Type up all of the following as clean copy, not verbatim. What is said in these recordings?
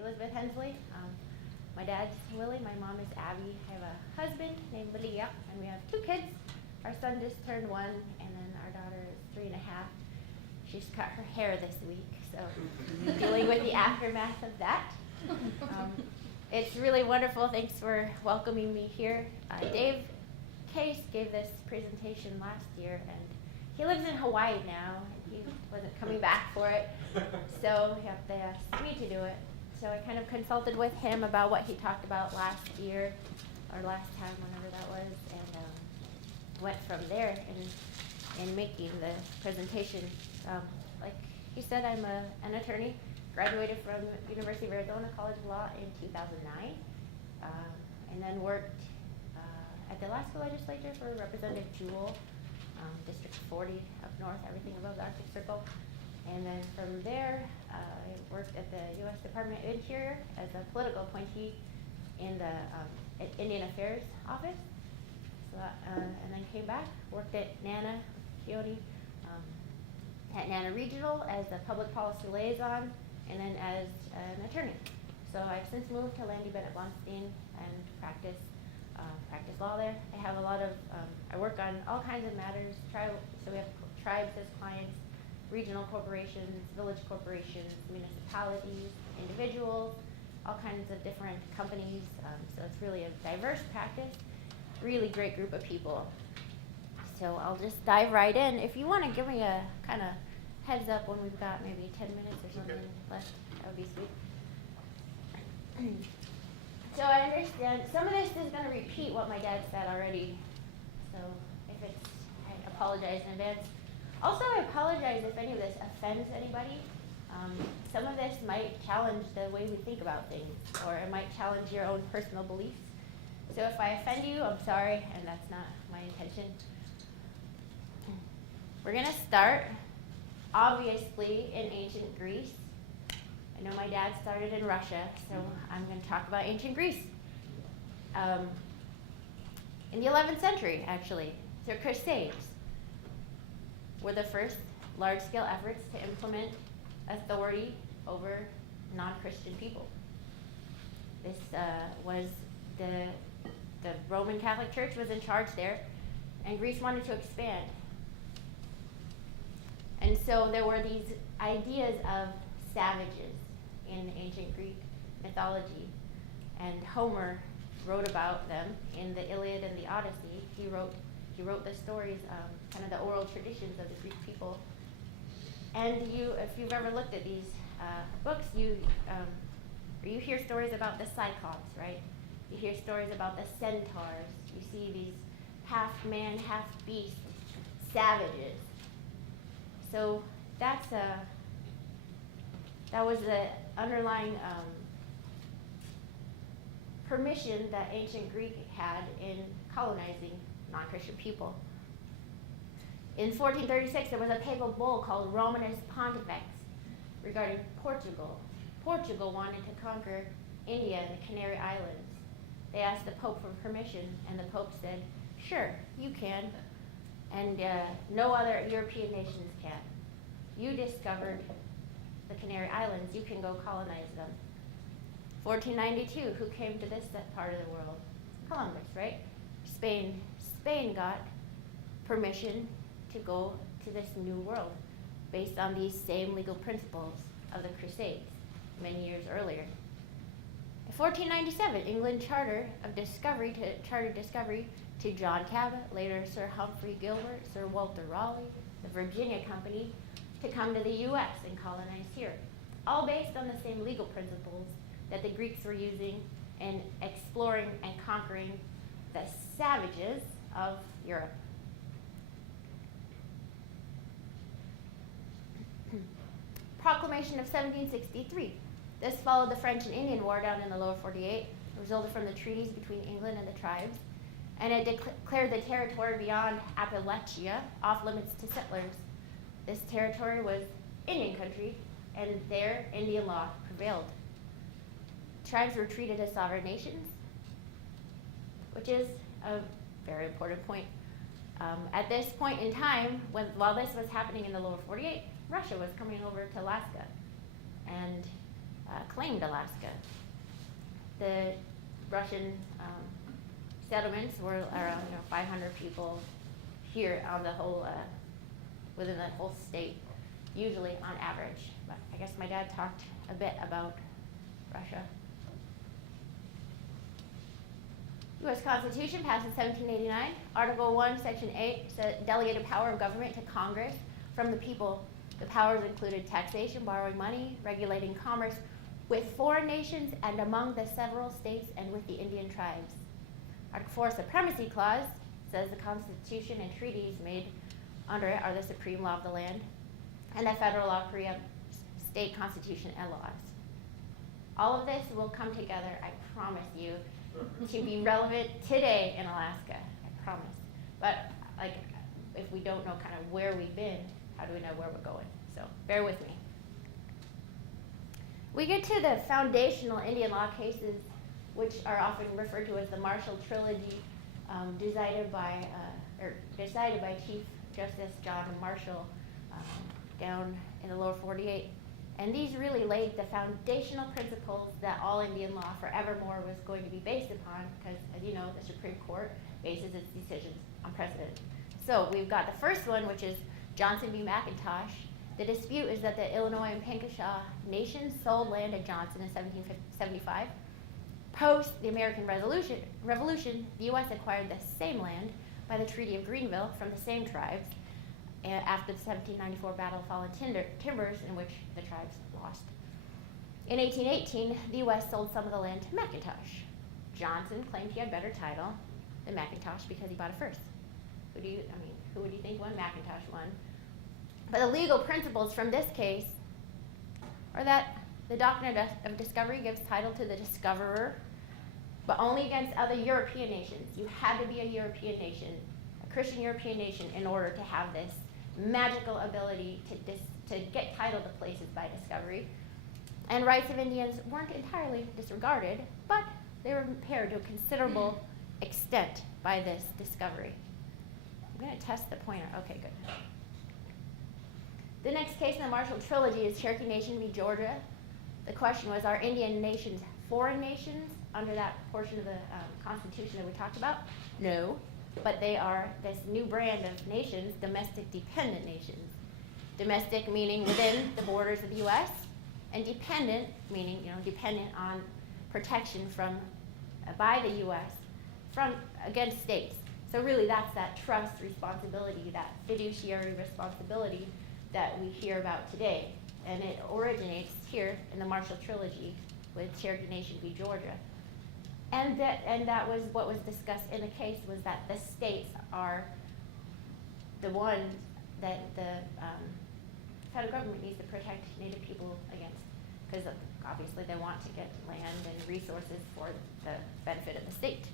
Elizabeth Hensley. My dad's Willie, my mom is Abby. I have a husband named Leah, and we have 2 kids. Our son just turned 1, and then our daughter is 3.5. She's cut her hair this week, so dealing with the aftermath of that. It's really wonderful. Thanks for welcoming me here. Dave Case gave this presentation last year, and he lives in Hawaii now, and he wasn't coming back for it, so they asked me to do it. So I kind of consulted with him about what he talked about last year, or last time, whenever that was, and went from there in making the presentation. Like he said, I'm an attorney, graduated from University of Arizona College of Law in 2009, and then worked at the Alaska Legislature for Representative Jewell, District 40 up north, everything above the Arctic Circle. And then from there, I worked at the U.S. Department of Interior as a political appointee in the Indian Affairs Office. So, and then came back, worked at NANA, Keone, at NANA Regional as a public policy liaison, and then as an attorney. So I've since moved to Landy Bennett Blonstein and practice law there. I have a lot of, I work on all kinds of matters, so we have tribes as clients, regional corporations, village corporations, municipalities, individuals, all kinds of different companies. So it's really a diverse practice, really great group of people. So I'll just dive right in. If you want to give me a kind of heads up when we've got maybe 10 minutes or something left, that would be sweet. So I understand some of this is going to repeat what my dad said already. So if it's, I apologize in advance. Also, I apologize if any of this offends anybody. Some of this might challenge the way we think about things, or it might challenge your own personal beliefs. So if I offend you, I'm sorry, and that's not my intention. We're going to start, obviously, in ancient Greece. I know my dad started in Russia, so I'm going to talk about ancient Greece. In the 11th century, actually, the Crusades were the first large-scale efforts to implement authority over non-Christian people. This was the Roman Catholic Church was in charge there, and Greece wanted to expand. And so there were these ideas of savages in ancient Greek mythology, and Homer wrote about them in the Iliad and the Odyssey. He wrote the stories, kind of the oral traditions of the Greek people. And if you've ever looked at these books, you hear stories about the Cyclops, right? You hear stories about the centaurs. You see these half man, half beast savages. So that was the underlying permission that ancient Greek had in colonizing non-Christian people. In 1436, there was a papal bull called Romanus Pontifex regarding Portugal. Portugal wanted to conquer India and the Canary Islands. They asked the Pope for permission, and the Pope said, "Sure, you can, and no other European nations can. You discovered the Canary Islands, you can go colonize them." 1492, who came to this part of the world? Columbus, right? Spain got permission to go to this new world based on these same legal principles of the Crusades many years earlier. In 1497, England chartered discovery to John Cabot, later Sir Humphrey Gilbert, Sir Walter Raleigh, the Virginia Company, to come to the U.S. and colonize here, all based on the same legal principles that the Greeks were using in exploring and conquering the savages of Europe. Proclamation of 1763. This followed the French and Indian War down in the lower 48. It resulted from the treaties between England and the tribes, and it declared the territory beyond Appalachia off limits to settlers. This territory was Indian country, and there Indian law prevailed. Tribes were treated as sovereign nations, which is a very important point. At this point in time, while this was happening in the lower 48, Russia was coming over to Alaska. And claimed Alaska. The Russian settlements were around 500 people here on the whole, within the whole state, usually on average. But I guess my dad talked a bit about Russia. U.S. Constitution passed in 1789. Article 1, Section 8 said delegated power of government to Congress from the people. The powers included taxation, borrowing money, regulating commerce with foreign nations and among the several states and with the Indian tribes. Article 4, Supremacy Clause, says the Constitution and treaties made under it are the supreme law of the land, and that federal law preempts state constitution and laws. All of this will come together, I promise you, to be relevant today in Alaska, I promise. But if we don't know kind of where we've been, how do we know where we're going? So bear with me. We get to the foundational Indian law cases, which are often referred to as the Marshall Trilogy, decided by Chief Justice John Marshall down in the lower 48. And these really laid the foundational principles that all Indian law forevermore was going to be based upon, because as you know, the Supreme Court bases its decisions on precedent. So we've got the first one, which is Johnson v. McIntosh. The dispute is that the Illinois and Pinkeshaw nations sold land to Johnson in 1775. Post the American Revolution, the U.S. acquired the same land by the Treaty of Greenville from the same tribes after the 1794 Battle of Fallen Timbers, in which the tribes lost. In 1818, the U.S. sold some of the land to McIntosh. Johnson claimed he had better title than McIntosh because he bought it first. Who would you think won? McIntosh won. But the legal principles from this case are that the doctrine of discovery gives title to the discoverer, but only against other European nations. You had to be a European nation, a Christian European nation, in order to have this magical ability to get title to places by discovery. And rights of Indians weren't entirely disregarded, but they were impaired to a considerable extent by this discovery. I'm going to test the pointer. Okay, good. The next case in the Marshall Trilogy is Cherokee Nation v. Georgia. The question was, are Indian nations foreign nations under that portion of the Constitution that we talked about? No, but they are this new brand of nations, domestic dependent nations. Domestic meaning within the borders of the U.S., and dependent meaning dependent on protection from by the U.S. from against states. So really, that's that trust responsibility, that fiduciary responsibility that we hear about today, and it originates here in the Marshall Trilogy with Cherokee Nation v. Georgia. And that was what was discussed in the case, was that the states are the ones that the federal government needs to protect Native people against, because obviously they want to get land and resources for the benefit of the state.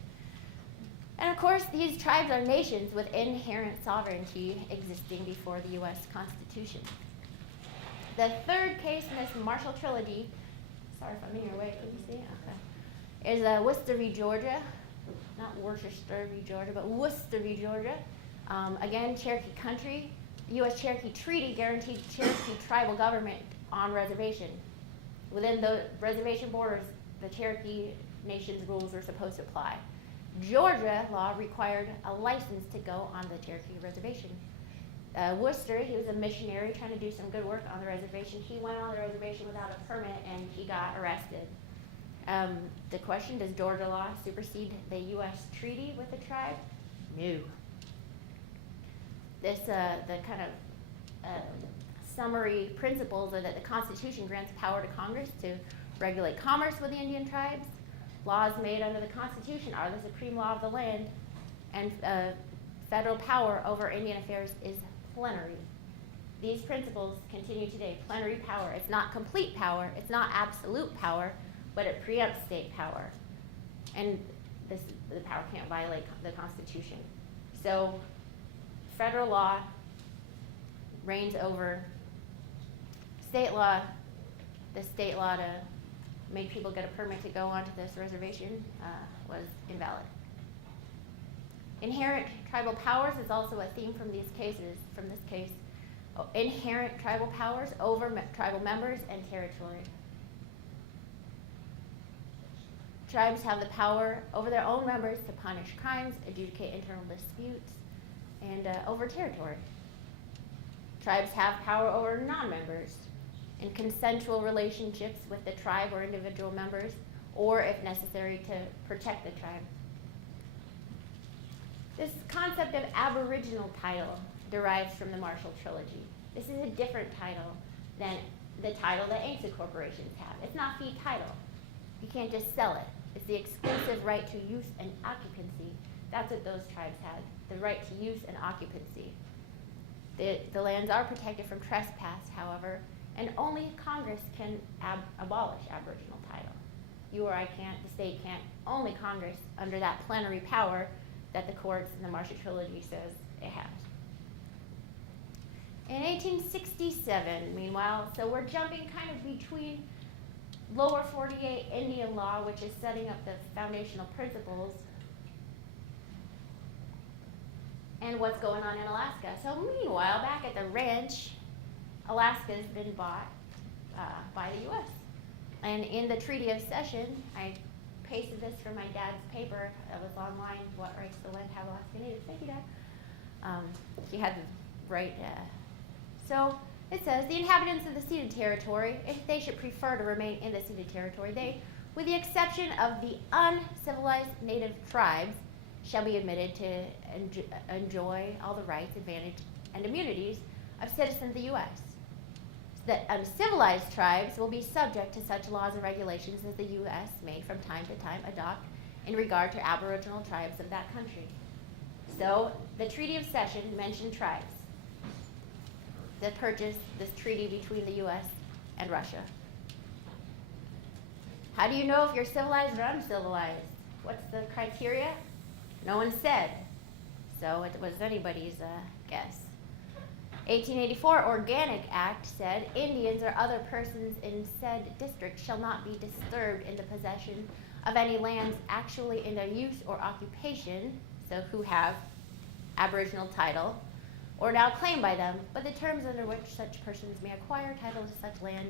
And of course, these tribes are nations with inherent sovereignty existing before the U.S. Constitution. The third case in this Marshall Trilogy, sorry if I'm in your way, can you see? Okay. Is Worcester v. Georgia, not Worcester v. Georgia, but Worcester v. Georgia. Again, Cherokee country. The U.S. Cherokee Treaty guaranteed Cherokee tribal government on reservation. Within the reservation borders, the Cherokee Nation's rules were supposed to apply. Georgia law required a license to go on the Cherokee reservation. Worcester, he was a missionary trying to do some good work on the reservation. He went on the reservation without a permit and he got arrested. The question, does Georgia law supersede the U.S. treaty with the tribe? No. The kind of summary principles are that the Constitution grants power to Congress to regulate commerce with the Indian tribes. Laws made under the Constitution are the supreme law of the land, and federal power over Indian affairs is plenary. These principles continue today. Plenary power. It's not complete power. It's not absolute power, but it preempts state power. And the power can't violate the Constitution. So federal law reigns over state law. The state law to make people get a permit to go onto this reservation was invalid. Inherent tribal powers is also a theme from these cases. From this case, inherent tribal powers over tribal members and territory. Tribes have the power over their own members to punish crimes, adjudicate internal disputes, and over territory. Tribes have power over non-members in consensual relationships with the tribe or individual members, or if necessary to protect the tribe. This concept of aboriginal title derives from the Marshall Trilogy. This is a different title than the title that ancient corporations have. It's not fee title. You can't just sell it. It's the exclusive right to use and occupancy. That's what those tribes had, the right to use and occupancy. The lands are protected from trespass, however, and only Congress can abolish aboriginal title. You or I can't, the state can't, only Congress under that plenary power that the courts in the Marshall Trilogy says it has. In 1867, meanwhile, so we're jumping kind of between Lower 48 Indian law, which is setting up the foundational principles, and what's going on in Alaska. So meanwhile, back at the ranch, Alaska's been bought by the U.S. And in the Treaty of Cession, I pasted this from my dad's paper that was online, What Rights the Land Have Alaska Natives. Thank you, Dad. He had the right. So it says, the inhabitants of the ceded territory, if they should prefer to remain in the ceded territory, they, with the exception of the uncivilized native tribes, shall be admitted to enjoy all the rights, advantage, and immunities of citizens of the U.S. The uncivilized tribes will be subject to such laws and regulations as the U.S. may from time to time adopt in regard to aboriginal tribes of that country. So the Treaty of Cession mentioned tribes that purchased this treaty between the U.S. and Russia. How do you know if you're civilized or uncivilized? What's the criteria? No one said, so it was anybody's guess. 1884 Organic Act said, Indians or other persons in said district shall not be disturbed in the possession of any lands actually in their use or occupation, so who have aboriginal title, or now claimed by them, but the terms under which such persons may acquire title to such land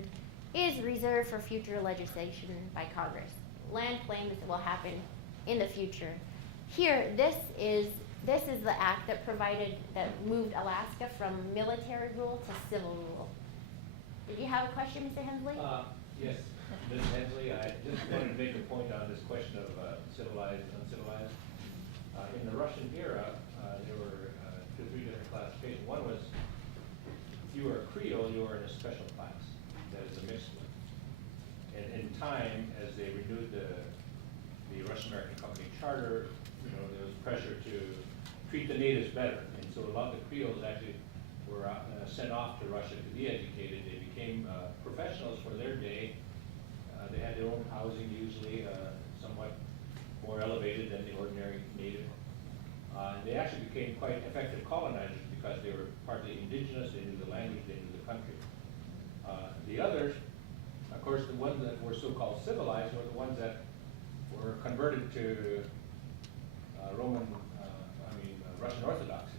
is reserved for future legislation by Congress. Land claims will happen in the future. Here, this is the act that moved Alaska from military rule to civil rule. Did you have a question, Mr. Hensley? Yes, Ms. Hensley, I just wanted to make a point on this question of civilized, uncivilized. In the Russian era, there were 2 or 3 different classifications. One was, if you were a Creole, you were in a special class, that is a mixed one. And in time, as they renewed the Russian-American Company Charter, there was pressure to treat the natives better. And so a lot of the Creoles actually were sent off to Russia to be educated. They became professionals for their day. They had their own housing, usually somewhat more elevated than the ordinary native. And they actually became quite effective colonizers because they were partly indigenous, they knew the language, they knew the country. The others, of course, the ones that were so-called civilized were the ones that were converted to Russian Orthodoxy,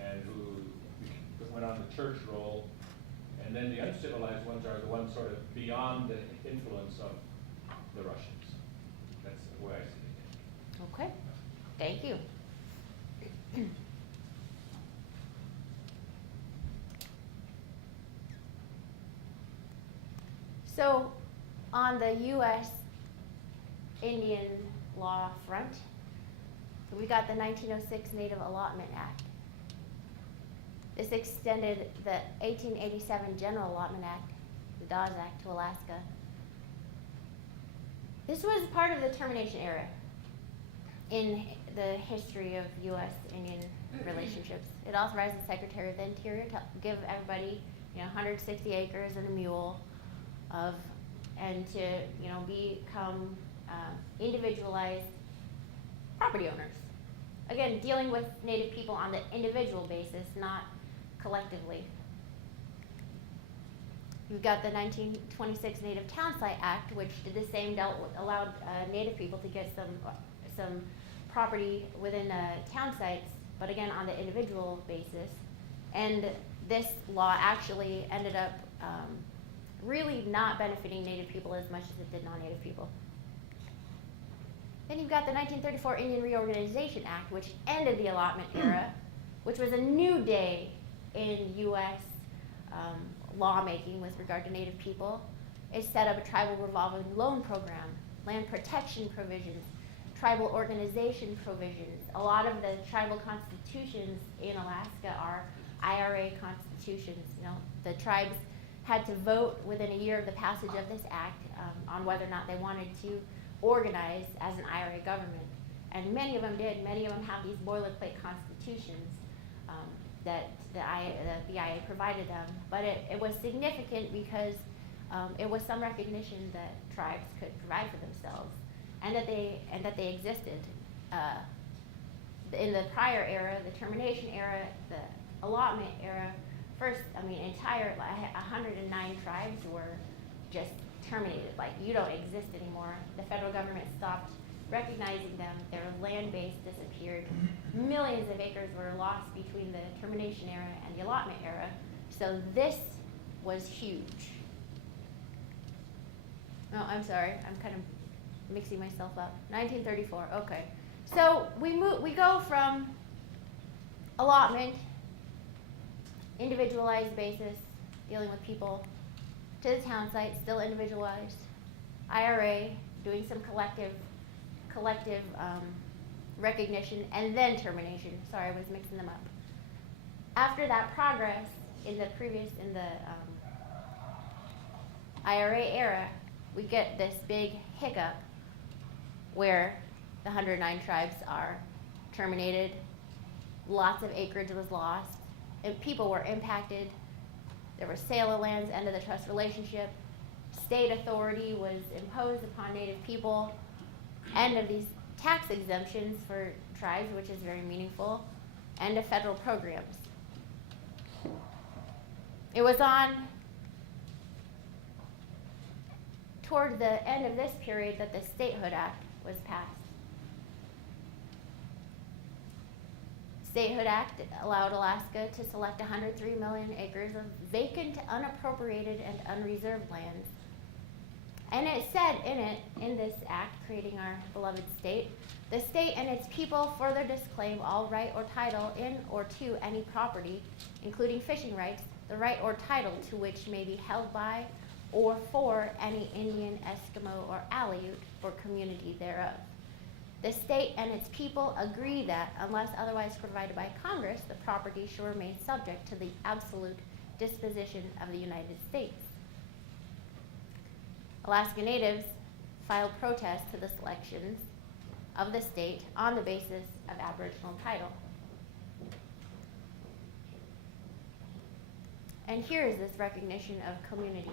and who went on the church roll. And then the uncivilized ones are the ones sort of beyond the influence of the Russians. That's the way I see it. Okay, thank you. So, on the U.S. Indian law front, we got the 1906 Native Allotment Act. This extended the 1887 General Allotment Act, the Dawes Act, to Alaska. This was part of the termination era in the history of U.S. Indian relationships. It authorized the Secretary of the Interior to give everybody, 160 acres and a mule and to, become individualized property owners. Again, dealing with Native people on the individual basis, not collectively. You've got the 1926 Native Town Site Act, which did the same, allowed Native people to get some property within town sites, but again on the individual basis. And this law actually ended up really not benefiting Native people as much as it did non-Native people. Then you've got the 1934 Indian Reorganization Act, which ended the allotment era, which was a new day in U.S. Lawmaking with regard to Native people. It set up a tribal revolving loan program, land protection provisions, tribal organization provisions. A lot of the tribal constitutions in Alaska are IRA constitutions. You know, the tribes had to vote within a year of the passage of this act on whether or not they wanted to organize as an IRA government. And many of them did. Many of them have these boilerplate constitutions that the BIA provided them. But it was significant because it was some recognition that tribes could provide for themselves and that they existed. In the prior era, the termination era, the allotment era, entire 109 tribes were just terminated. Like, you don't exist anymore. The federal government stopped recognizing them. Their land base disappeared. Millions of acres were lost between the termination era and the allotment era. So this was huge. Oh, I'm sorry. I'm kind of mixing myself up. 1934. Okay. So we go from allotment, individualized basis, dealing with people, to the town site, still individualized, IRA, doing some collective recognition, and then termination. Sorry, I was mixing them up. After that progress in the IRA era, we get this big hiccup where the 109 tribes are terminated, lots of acreage was lost, and people were impacted. There was sale of lands, end of the trust relationship. State authority was imposed upon Native people. End of these tax exemptions for tribes, which is very meaningful. End of federal programs. It was on toward the end of this period that the Statehood Act was passed. Statehood Act allowed Alaska to select 103 million acres of vacant, unappropriated, and unreserved lands. And it said in this act, creating our beloved state, the state and its people further disclaim all right or title in or to any property, including fishing rights, the right or title to which may be held by or for any Indian, Eskimo, or Aleut or community thereof. The state and its people agree that, unless otherwise provided by Congress, the property shall remain subject to the absolute disposition of the United States. Alaska Natives filed protests to the selections of the state on the basis of Aboriginal title. And here is this recognition of community,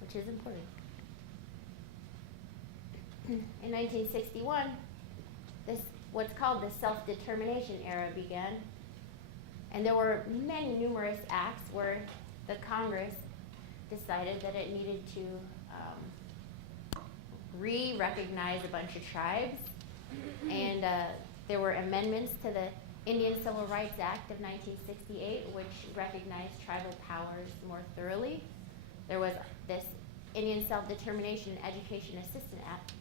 which is important. In 1961, what's called the self-determination era began, and there were numerous acts where the Congress decided that it needed to re-recognize a bunch of tribes, and there were amendments to the Indian Civil Rights Act of 1968, which recognized tribal powers more thoroughly. There was this Indian Self-Determination Education Assistance Act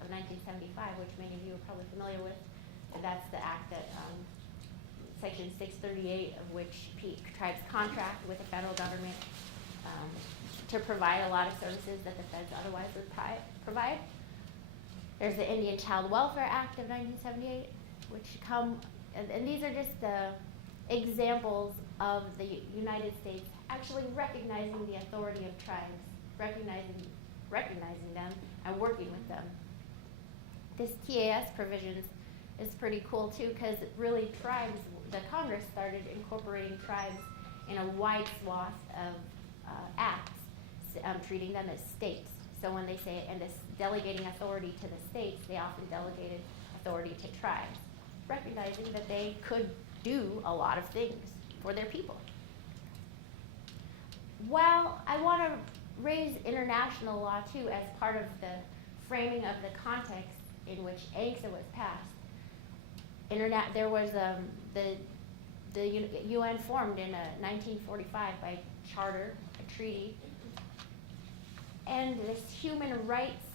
of 1975, which many of you are probably familiar with. And that's the act that Section 638 of which tribes contract with the federal government to provide a lot of services that the feds otherwise would provide. There's the Indian Child Welfare Act of 1978, and these are just examples of the United States actually recognizing the authority of tribes, recognizing them and working with them. This TAS provisions is pretty cool too, because really tribes, the Congress started incorporating tribes in a wide swath of acts, treating them as states. So when they say, and this delegating authority to the states, they often delegated authority to tribes, recognizing that they could do a lot of things for their people. Well, I want to raise international law too as part of the framing of the context in which ANCSA was passed. There was the UN formed in 1945 by charter, a treaty, and this human rights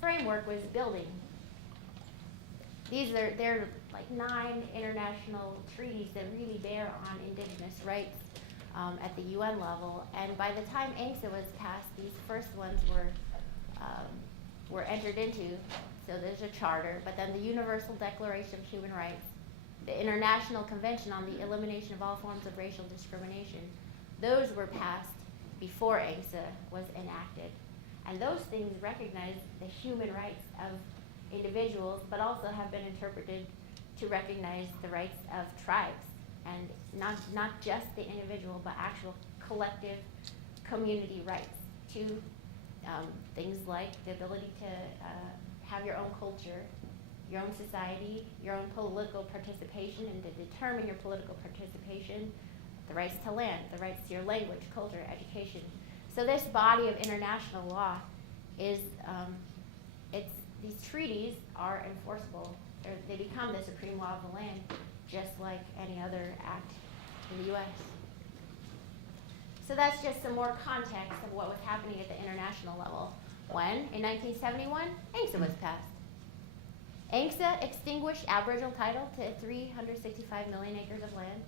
framework was building. They're like 9 international treaties that really bear on indigenous rights at the UN level. And by the time ANCSA was passed, these first ones were entered into. So there's a charter, but then the Universal Declaration of Human Rights, the International Convention on the Elimination of All Forms of Racial Discrimination, those were passed before ANCSA was enacted. And those things recognize the human rights of individuals, but also have been interpreted to recognize the rights of tribes, and not just the individual, but actual collective community rights to things like the ability to have your own culture, your own society, your own political participation, and to determine your political participation, the rights to land, the rights to your language, culture, education. So this body of international law is, these treaties are enforceable. They become the supreme law of the land, just like any other act in the U.S. So that's just some more context of what was happening at the international level when, in 1971, ANCSA was passed. ANCSA extinguished Aboriginal title to 365 million acres of land.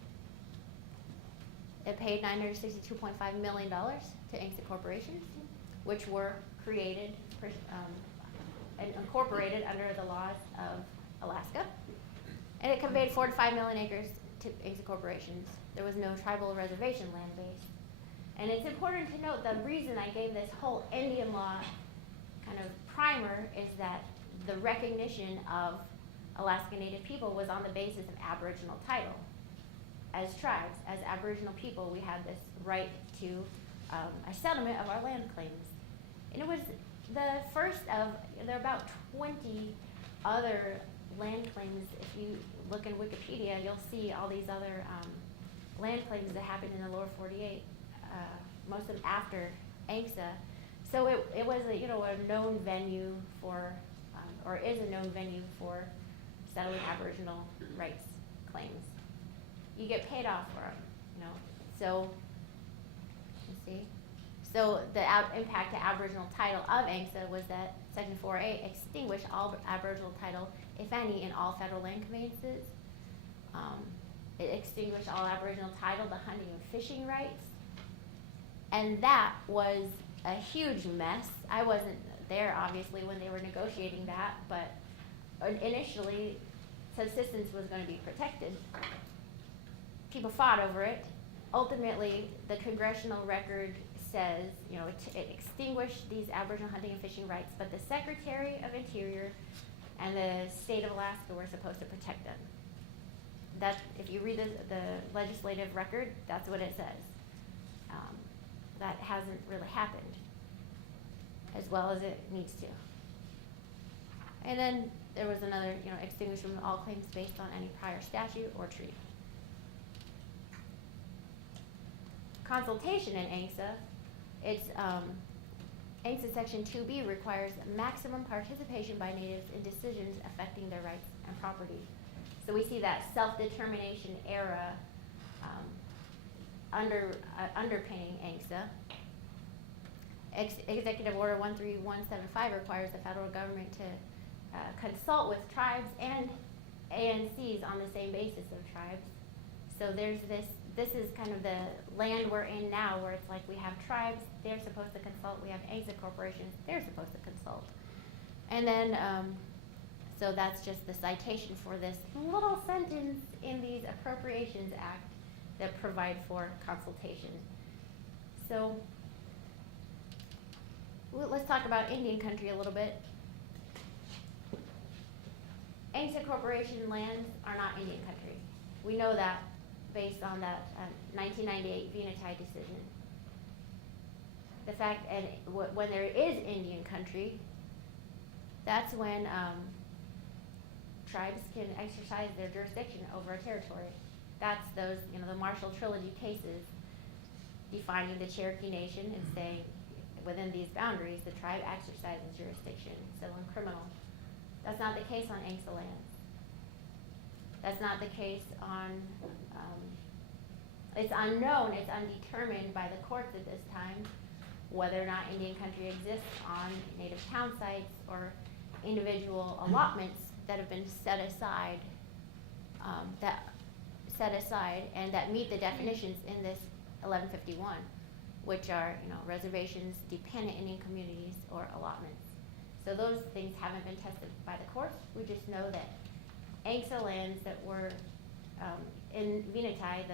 It paid $962.5 million to ANCSA corporations, which were created and incorporated under the laws of Alaska. And it conveyed 4 to 5 million acres to ANCSA corporations. There was no tribal reservation land base. And it's important to note the reason I gave this whole Indian law kind of primer is that the recognition of Alaska Native people was on the basis of Aboriginal title. As tribes, as Aboriginal people, we had this right to a settlement of our land claims. And it was the first of, there are about 20 other land claims. If you look in Wikipedia, you'll see all these other land claims that happened in the lower 48, most of them after ANCSA. So it was a known venue for, or is a known venue for settling Aboriginal rights claims. You get paid off for them, So, let's see. So the impact to Aboriginal title of ANCSA was that Section 4A extinguished all Aboriginal title, if any, in all federal land conveyances. It extinguished all Aboriginal title to hunting and fishing rights. And that was a huge mess. I wasn't there, obviously, when they were negotiating that, but initially, subsistence was going to be protected. People fought over it. Ultimately, the congressional record says, it extinguished these Aboriginal hunting and fishing rights, but the Secretary of Interior and the state of Alaska were supposed to protect them. That, if you read the legislative record, that's what it says. That hasn't really happened as well as it needs to. And then there was another, extinguishment of all claims based on any prior statute or treaty. Consultation in ANCSA, it's ANCSA Section 2B requires maximum participation by natives in decisions affecting their rights and property. So we see that self-determination era underpinning ANCSA. Executive Order 13175 requires the federal government to consult with tribes and ANCs on the same basis of tribes. So there's this is kind of the land we're in now, where it's like we have tribes, they're supposed to consult, we have ANCSA corporations, they're supposed to consult. And then, so that's just the citation for this little sentence in these Appropriations Act that provide for consultation. So, let's talk about Indian country a little bit. ANCSA corporation lands are not Indian country. We know that based on that 1998 Venati decision. The fact, and when there is Indian country, that's when tribes can exercise their jurisdiction over a territory. That's those, the Marshall Trilogy cases defining the Cherokee Nation and saying within these boundaries the tribe exercises jurisdiction, civil and criminal. That's not the case on ANCSA lands. That's not the case on, it's unknown, it's undetermined by the courts at this time whether or not Indian country exists on native town sites or individual allotments that have been set aside, and that meet the definitions in this 1151, which are, reservations, dependent Indian communities, or allotments. So those things haven't been tested by the courts. We just know that ANELP lands that were in Venati,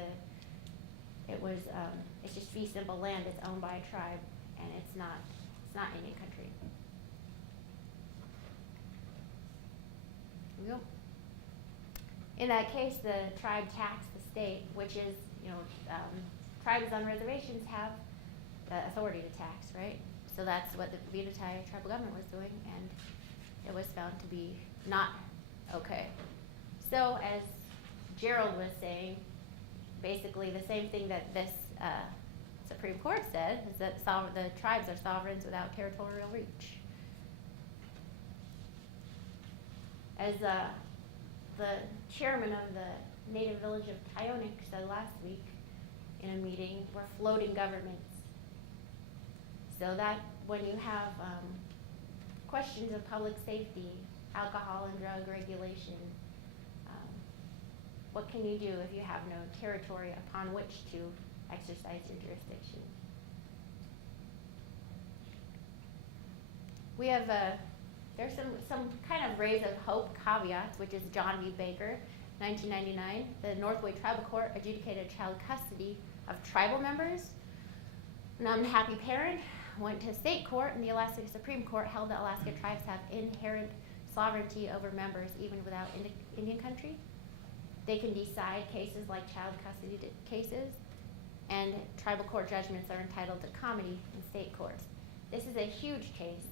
it's just fee simple land. It's owned by a tribe, and it's not Indian country. Yep. In that case, the tribe taxed the state, which is, tribes on reservations have the authority to tax, right? So that's what the Venati tribal government was doing, and it was found to be not okay. So as Gerald was saying, basically the same thing that this Supreme Court said, is that the tribes are sovereigns without territorial reach. As the chairman of the native village of Tyonik said last week in a meeting, we're floating governments. So that when you have questions of public safety, alcohol and drug regulation, what can you do if you have no territory upon which to exercise your jurisdiction? We have there's some kind of rays of hope caveats, which is John V. Baker, 1999. The Northway Tribal Court adjudicated child custody of tribal members. An unhappy parent went to state court, and the Alaska Supreme Court held that Alaska tribes have inherent sovereignty over members even without Indian country. They can decide cases like child custody cases, and tribal court judgments are entitled to comity in state courts. This is a huge case.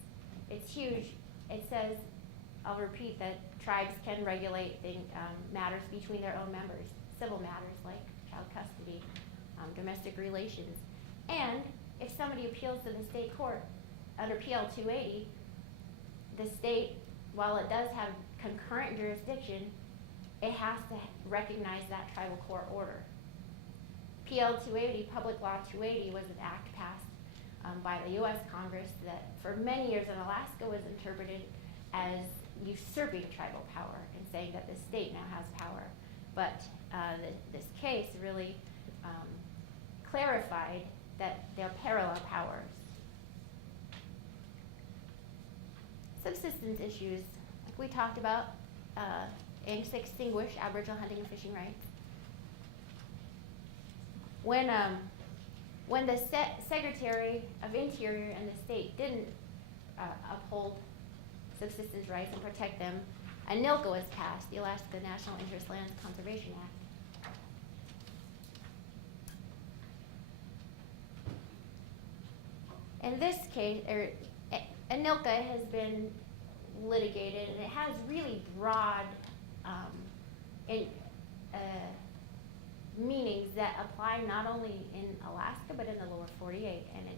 It's huge. It says, I'll repeat, that tribes can regulate matters between their own members, civil matters like child custody, domestic relations. And if somebody appeals to the state court under PL 280, the state, while it does have concurrent jurisdiction, it has to recognize that tribal court order. PL 280, Public Law 280, was an act passed by the U.S. Congress that for many years in Alaska was interpreted as usurping tribal power and saying that the state now has power. But this case really clarified that they're parallel powers. Subsistence issues, like we talked about, aims to extinguish Aboriginal hunting and fishing rights. When the Secretary of Interior and the state didn't uphold subsistence rights and protect them, ANELP was passed, the Alaska National Interest Lands Conservation Act. In this case, ANELP has been litigated, and it has really broad meanings that apply not only in Alaska but in the lower 48. And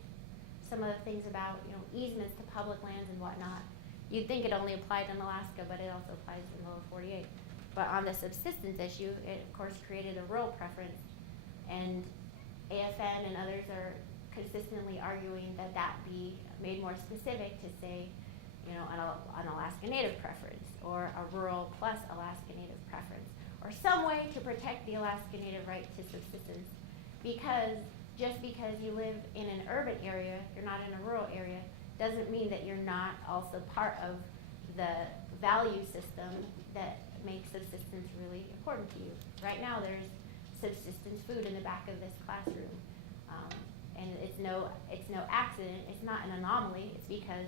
some of the things about easements to public lands and whatnot, you'd think it only applied in Alaska, but it also applies in the lower 48. But on the subsistence issue, it of course created a rural preference, and AFN and others are consistently arguing that be made more specific to say, an Alaska Native preference, or a rural plus Alaska Native preference, or some way to protect the Alaska Native right to subsistence. Because just because you live in an urban area, you're not in a rural area, doesn't mean that you're not also part of the value system that makes subsistence really important to you. Right now, there's subsistence food in the back of this classroom, and it's no accident. It's not an anomaly. It's because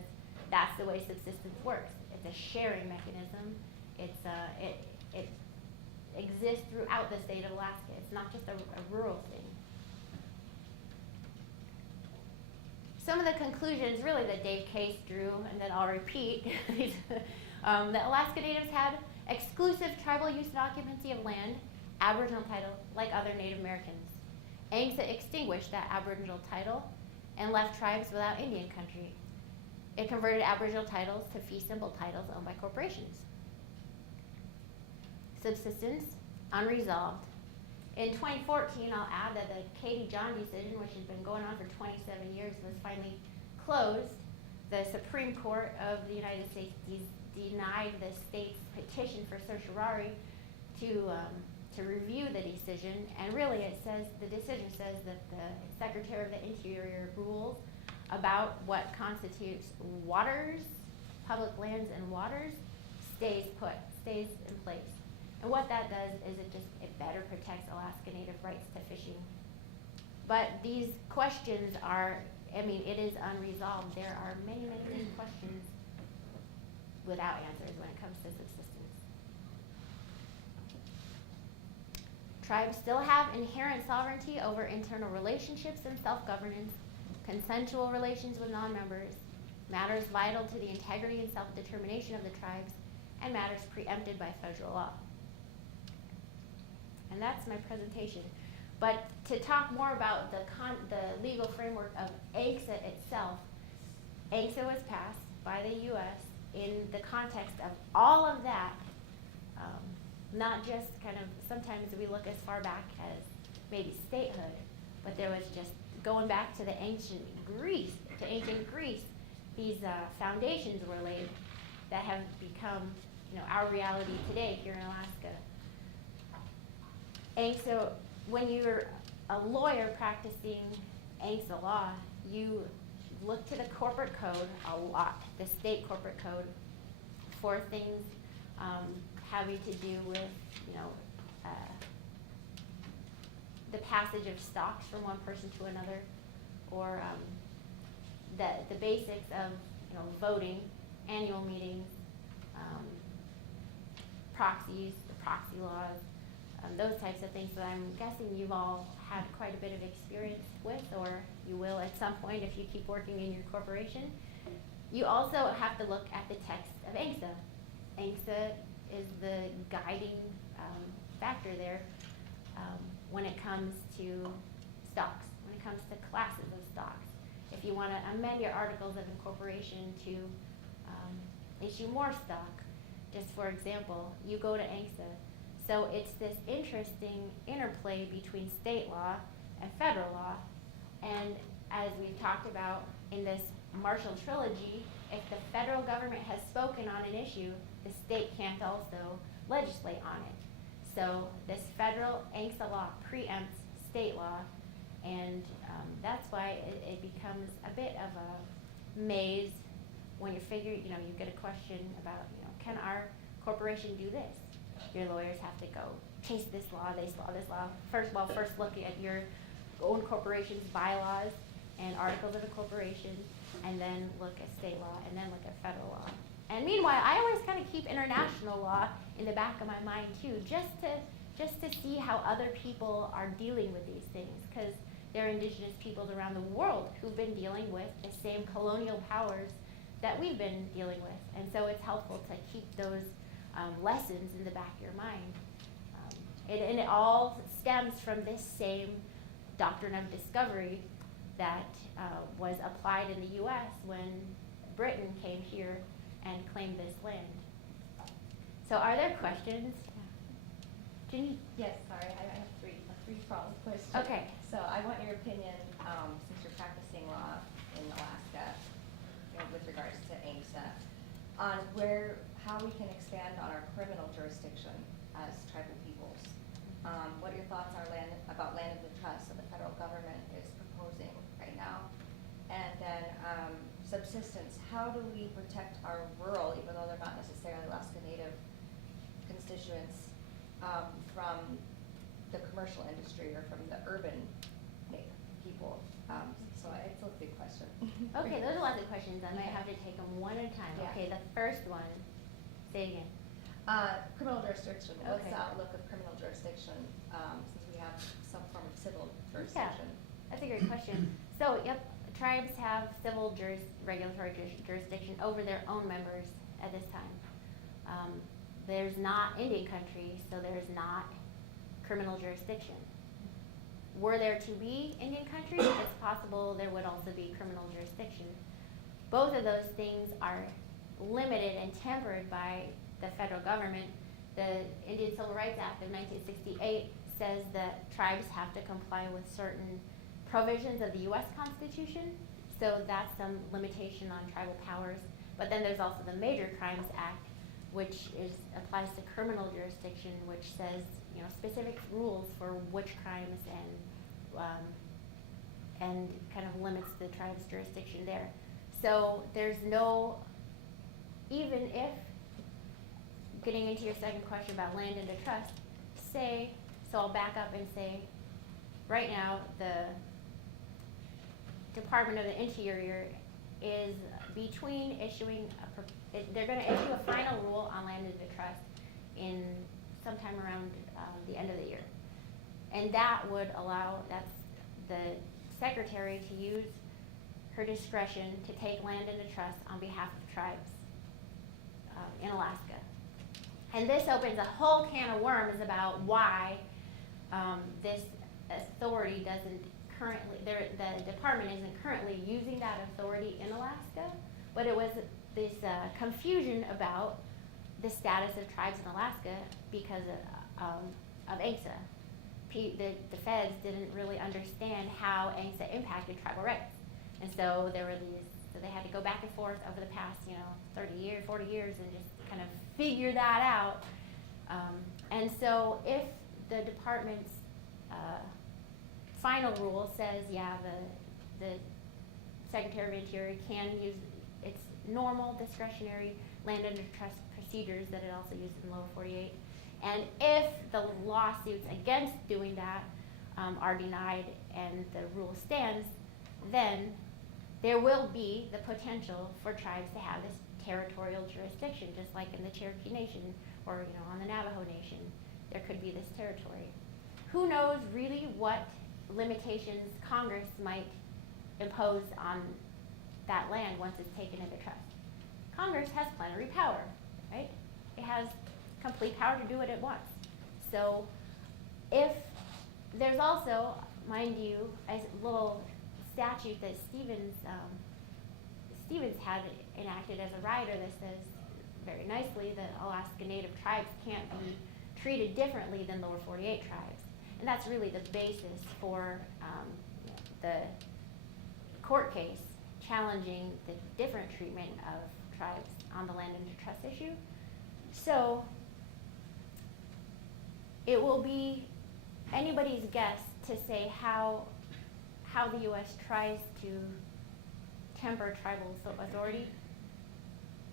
that's the way subsistence works. It's a sharing mechanism. It exists throughout the state of Alaska. It's not just a rural thing. Some of the conclusions really that Dave Case drew, and that I'll repeat, that Alaska Natives had exclusive tribal use and occupancy of land, Aboriginal title, like other Native Americans, aims to extinguish that Aboriginal title and left tribes without Indian country. It converted Aboriginal titles to fee simple titles owned by corporations. Subsistence, unresolved. In 2014, I'll add that the Katie John decision, which has been going on for 27 years, was finally closed. The Supreme Court of the United States denied the state's petition for certiorari to review the decision, and really it says, the decision says that the Secretary of the Interior rules about what constitutes waters, public lands and waters, stays in place. And what that does is it better protects Alaska Native rights to fishing. But these questions are, it is unresolved. There are many questions without answers when it comes to subsistence. Tribes still have inherent sovereignty over internal relationships and self-governance, consensual relations with non-members, matters vital to the integrity and self-determination of the tribes, and matters preempted by federal law. And that's my presentation. But to talk more about the legal framework of ANCSA itself, ANCSA was passed by the U.S. in the context of all of that, not just kind of, sometimes we look as far back as maybe statehood, but there was just going back to the ancient Greece, these foundations were laid that have become, our reality today here in Alaska. ANCSA, when you're a lawyer practicing ANCSA law, you look to the corporate code a lot, the state corporate code, for things having to do with, the passage of stocks from one person to another, or the basics of, voting, annual meetings, proxies, the proxy laws, those types of things that I'm guessing you've all had quite a bit of experience with, or you will at some point if you keep working in your corporation. You also have to look at the text of ANCSA. ANCSA is the guiding factor there when it comes to stocks, when it comes to classes of stocks. If you want to amend your articles of incorporation to issue more stock, just for example, you go to ANCSA. So it's this interesting interplay between state law and federal law. And as we've talked about in this Marshall Trilogy, if the federal government has spoken on an issue, the state can't also legislate on it. So this federal ANCSA law preempts state law, and that's why it becomes a bit of a maze when you figure, you get a question about, can our corporation do this? Your lawyers have to go chase this law, this law. First look at your own corporation's bylaws and articles of incorporation, and then look at state law, and then look at federal law. And meanwhile, I always kind of keep international law in the back of my mind too, just to see how other people are dealing with these things, because there are indigenous peoples around the world who've been dealing with the same colonial powers that we've been dealing with, and so it's helpful to keep those lessons in the back of your mind. And it all stems from this same doctrine of discovery that was applied in the U.S. when Britain came here and claimed this land. So are there questions? Ginny? Yes, sorry, I have three-pronged question. Okay. So I want your opinion, since you're practicing law in Alaska, with regards to ANCSA, on how we can expand on our criminal jurisdiction as tribal peoples. What your thoughts are about land of the trust that the federal government is proposing right now. And then subsistence, how do we protect our rural, even though they're not necessarily Alaska Native constituents, from the commercial industry or from the urban Native people? So it's a big question. Okay, those are lots of questions. I might have to take them one at a time. Yeah. Okay, the first one, say it again. Criminal jurisdiction. What's Okay. the outlook of criminal jurisdiction, since we have some form of civil jurisdiction? That's a great question. So, yep, tribes have civil regulatory jurisdiction over their own members at this time. There's not Indian country, so there's not criminal jurisdiction. Were there to be Indian country, it's possible there would also be criminal jurisdiction. Both of those things are limited and tempered by the federal government. The Indian Civil Rights Act of 1968 says that tribes have to comply with certain provisions of the U.S. Constitution, so that's some limitation on tribal powers. But then there's also the Major Crimes Act, which applies to criminal jurisdiction, which says, you know, specific rules for which crimes and kind of limits the tribe's jurisdiction there. So there's no, even if, getting into your second question about land into trust, so I'll back up and say, right now, the Department of the Interior is between issuing, they're gonna issue a final rule on land into trust in sometime around the end of the year. And that would allow, that's the secretary to use her discretion to take land into trust on behalf of tribes in Alaska. And this opens a whole can of worms about why this authority doesn't currently, the department isn't currently using that authority in Alaska, but it was this confusion about the status of tribes in Alaska because of ANELP. The feds didn't really understand how ANELP impacted tribal rights. And so there were so they had to go back and forth over the past, 30 years, 40 years and just kind of figure that out. And so if the department's final rule says, yeah, the Secretary of Interior can use its normal discretionary land under trust procedures that it also uses in lower 48, and if the lawsuits against doing that are denied and the rule stands, then there will be the potential for tribes to have this territorial jurisdiction, just like in the Cherokee Nation or on the Navajo Nation. There could be this territory. Who knows really what limitations Congress might impose on that land once it's taken into trust. Congress has plenary power, right? It has complete power to do what it wants. So if there's also, mind you, a little statute that Stevens had enacted as a rider that says very nicely that Alaska Native tribes can't be treated differently than lower 48 tribes. And that's really the basis for the court case challenging the different treatment of tribes on the land under trust issue. So it will be anybody's guess to say how the U.S. tries to temper tribal authority,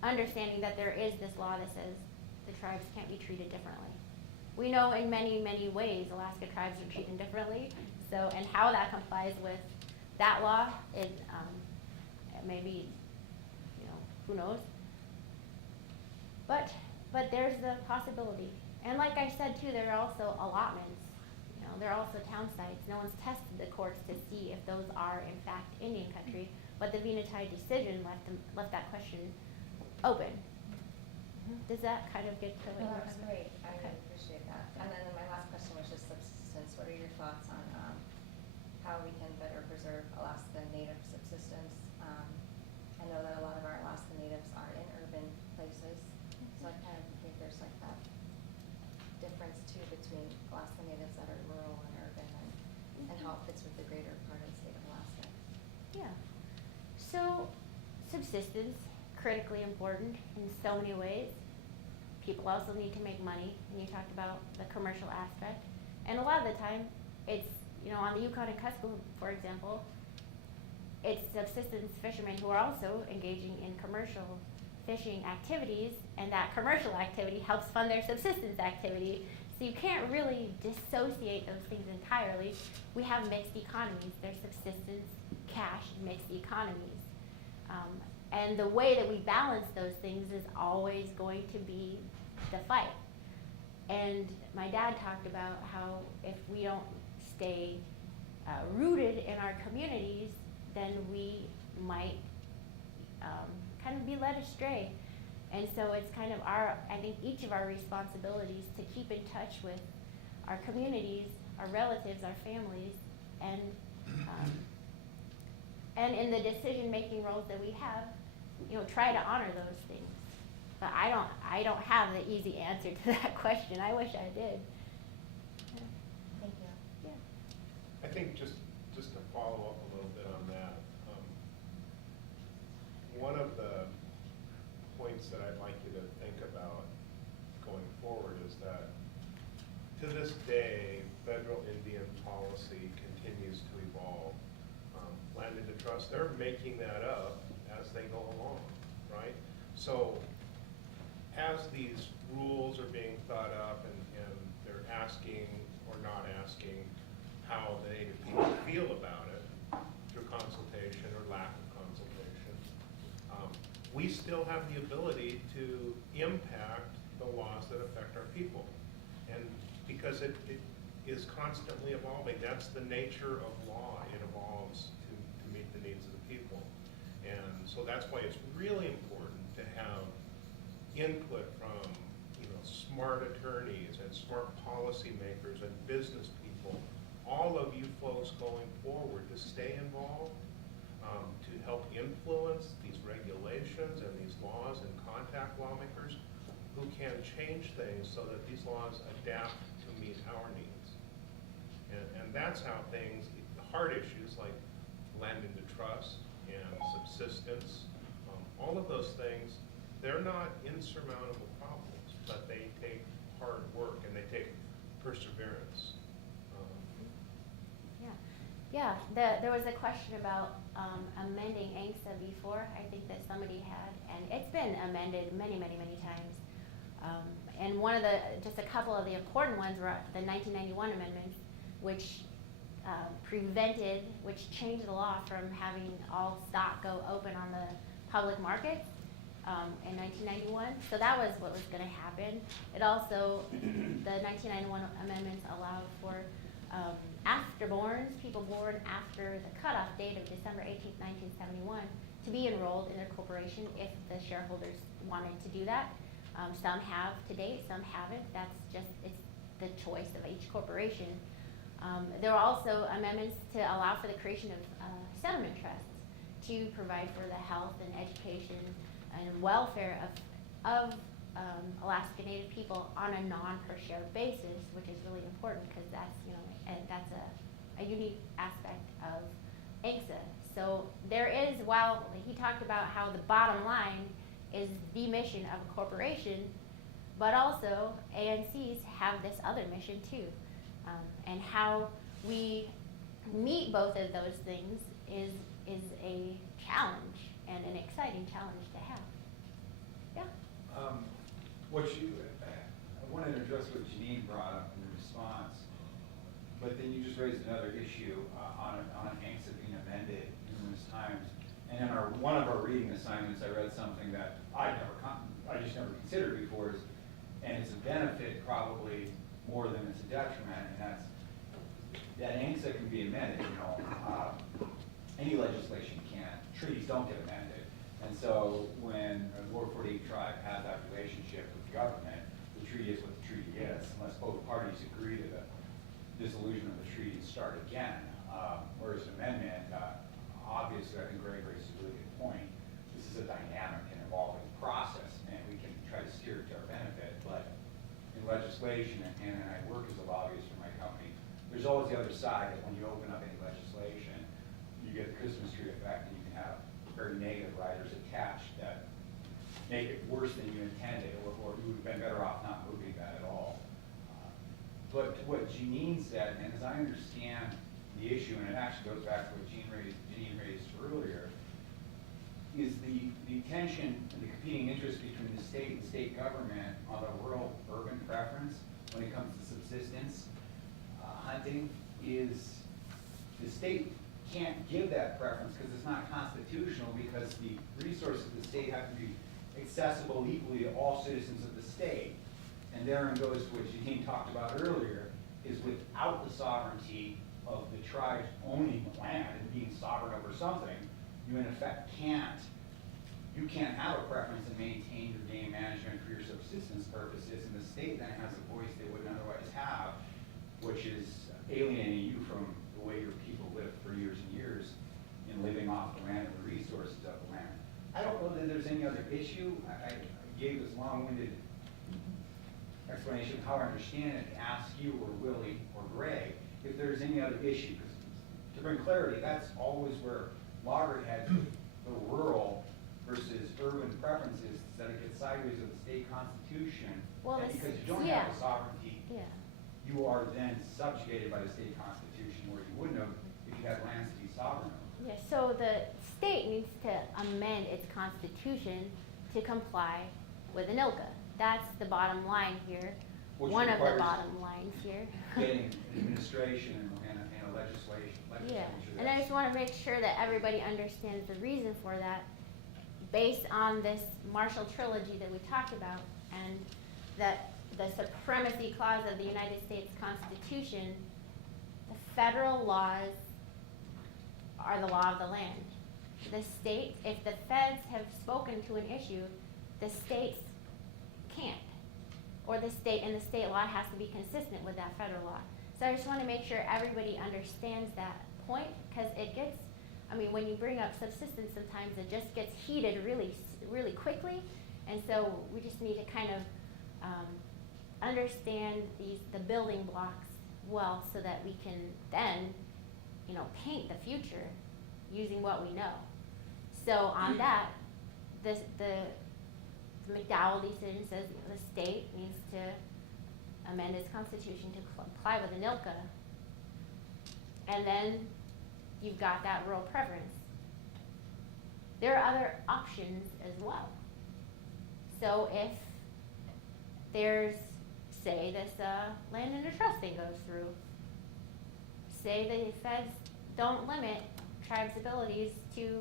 understanding that there is this law that says the tribes can't be treated differently. We know in many, many ways Alaska tribes are treated differently, and how that complies with that law, maybe, who knows. But there's the possibility. And like I said too, there are also allotments. There are also town sites. No one's tested the courts to see if those are in fact Indian country, but the Venati decision left that question open. Does that kind of get to what No, you're that's great. I really appreciate that. And then my last question was just subsistence. What are your thoughts on how we can better preserve Alaska Native subsistence? I know that a lot of our Alaska Natives are in urban places, so I kind of think there's like that difference too between Alaska Natives that are rural and urban, and how it fits with the greater part of the state of Alaska. Yeah. So subsistence, critically important in so many ways. People also need to make money, and you talked about the commercial aspect. And a lot of the time, it's, on the Yukon and Kuskokwim, for example, it's subsistence fishermen who are also engaging in commercial fishing activities, and that commercial activity helps fund their subsistence activity. So you can't really dissociate those things entirely. We have mixed economies. There's subsistence, cash, mixed economies. And the way that we balance those things is always going to be the fight. And my dad talked about how if we don't stay rooted in our communities, then we might kind of be led astray. And so it's kind of I think each of our responsibilities to keep in touch with our communities, our relatives, our families, and in the decision-making roles that we have, try to honor those things. But I don't have the easy answer to that question. I wish I did. think just to follow up a little bit on that, one of the points that I'd like you to think about going forward is that to this day, federal Indian policy continues to evolve. Land into trust, they're making that up as they go along, right? So as these rules are being thought up and they're asking or not asking how the Native people feel about it through consultation or lack of consultation, we still have the ability to impact the laws that affect our people. And because it is constantly evolving, that's the nature of law. It evolves to meet the needs of the people. And so that's why it's really important to have input from smart attorneys and smart policymakers and business people, all of you folks going forward to stay involved, to help influence these regulations and these laws and contact lawmakers who can change things so that these laws adapt to meet our needs. And that's how things, the hard issues like land into trust and subsistence, all of those things, they're not insurmountable problems, but they take hard work and they take perseverance. Yeah, there was a question about amending ANCSA before, I think that somebody had, and it's been amended many, many, many times. And one of just a couple of the important ones were the 1991 amendments, which which changed the law from having all stock go open on the public markets in 1991. So that was what was going to happen. It also, the 1991 amendments allowed for afterborns, people born after the cutoff date of December 18th, 1971, to be enrolled in their corporation if the shareholders wanted to do that. Some have to date, some haven't. It's the choice of each corporation. There were also amendments to allow for the creation of settlement trusts to provide for the health and education and welfare of Alaska Native people on a non-per-share basis, which is really important because that's a unique aspect of ANCSA. So there is, while he talked about how the bottom line is the mission of a corporation, but also ANCs have this other mission too. And how we meet both of those things is a challenge and an exciting challenge to have. Yeah. I wanted to address what Janine brought up in response, but then you just raised another issue on ANCSA being amended numerous times. And in one of our reading assignments, I read something that I just never considered before, and it's a benefit probably more than it's a detriment, and that's that ANCSA can be amended. Any legislation can. Treaties don't get amended. And so when a Lower 48 tribe has that relationship with the government, the treaty is what the treaty is, unless both parties agree to the dissolution of the treaty and start again. Whereas an amendment, obviously, I think Greg raised a really good point. This is a dynamic and evolving process, and we can try to steer it to our benefit, but in legislation, and I work as a lobbyist for my company, there's always the other side that when you open up any legislation, you get the Christmas tree effect, and you can have very negative riders attached that make it worse than you intended, or you would have been better off not moving that at all. But to what Janine said, and as I understand the issue, and it actually goes back to what Janine raised earlier, is the tension and the competing interest between the state and state government on the rural-urban preference when it comes to subsistence hunting is the state can't give that preference because it's not constitutional, because the resources of the state have to be accessible equally to all citizens of the state. And therein goes to what Janine talked about earlier, is without the sovereignty of the tribes owning the land and being sovereign over something, you in effect can't have a preference and maintain your game management for your subsistence purposes, and the state then has a voice they wouldn't otherwise have, which is alienating you from the way your people lived for years and years in living off the land and the resources of the land. I don't know that there's any other issue. I gave this long-winded explanation of how I understand it, to ask you or Willie or Greg if there's any other issue, because bring clarity, that's always where loggerheads, the rural versus urban preferences, that it gets sideways with the state constitution. Well, And this- because you don't yeah. have the sovereignty, Yeah. you are then subjugated by the state constitution, where you wouldn't have if you had lands to be sovereign over. Yeah, so the state needs to amend its constitution to comply with ANELP. That's the bottom line here, Which one of the requires bottom lines here. Getting administration and a legislation. Yeah, and I just wanna make sure that everybody understands the reason for that, based on this Marshall Trilogy that we talked about, and that the supremacy clause of the United States Constitution, the federal laws are the law of the land. The state, if the feds have spoken to an issue, the states can't. Or the state law has to be consistent with that federal law. So I just wanna make sure everybody understands that point, cause it gets, I mean, when you bring up subsistence, sometimes it just gets heated really quickly. And so we just need to kind of, understand the building blocks well, so that we can then, paint the future using what we know. So on that, the McDowell decision says the state needs to amend its constitution to comply with ANELP. And then you've got that rural preference. There are other options as well. So if there's, say this land in a trust thing goes through, say the feds don't limit tribes' abilities to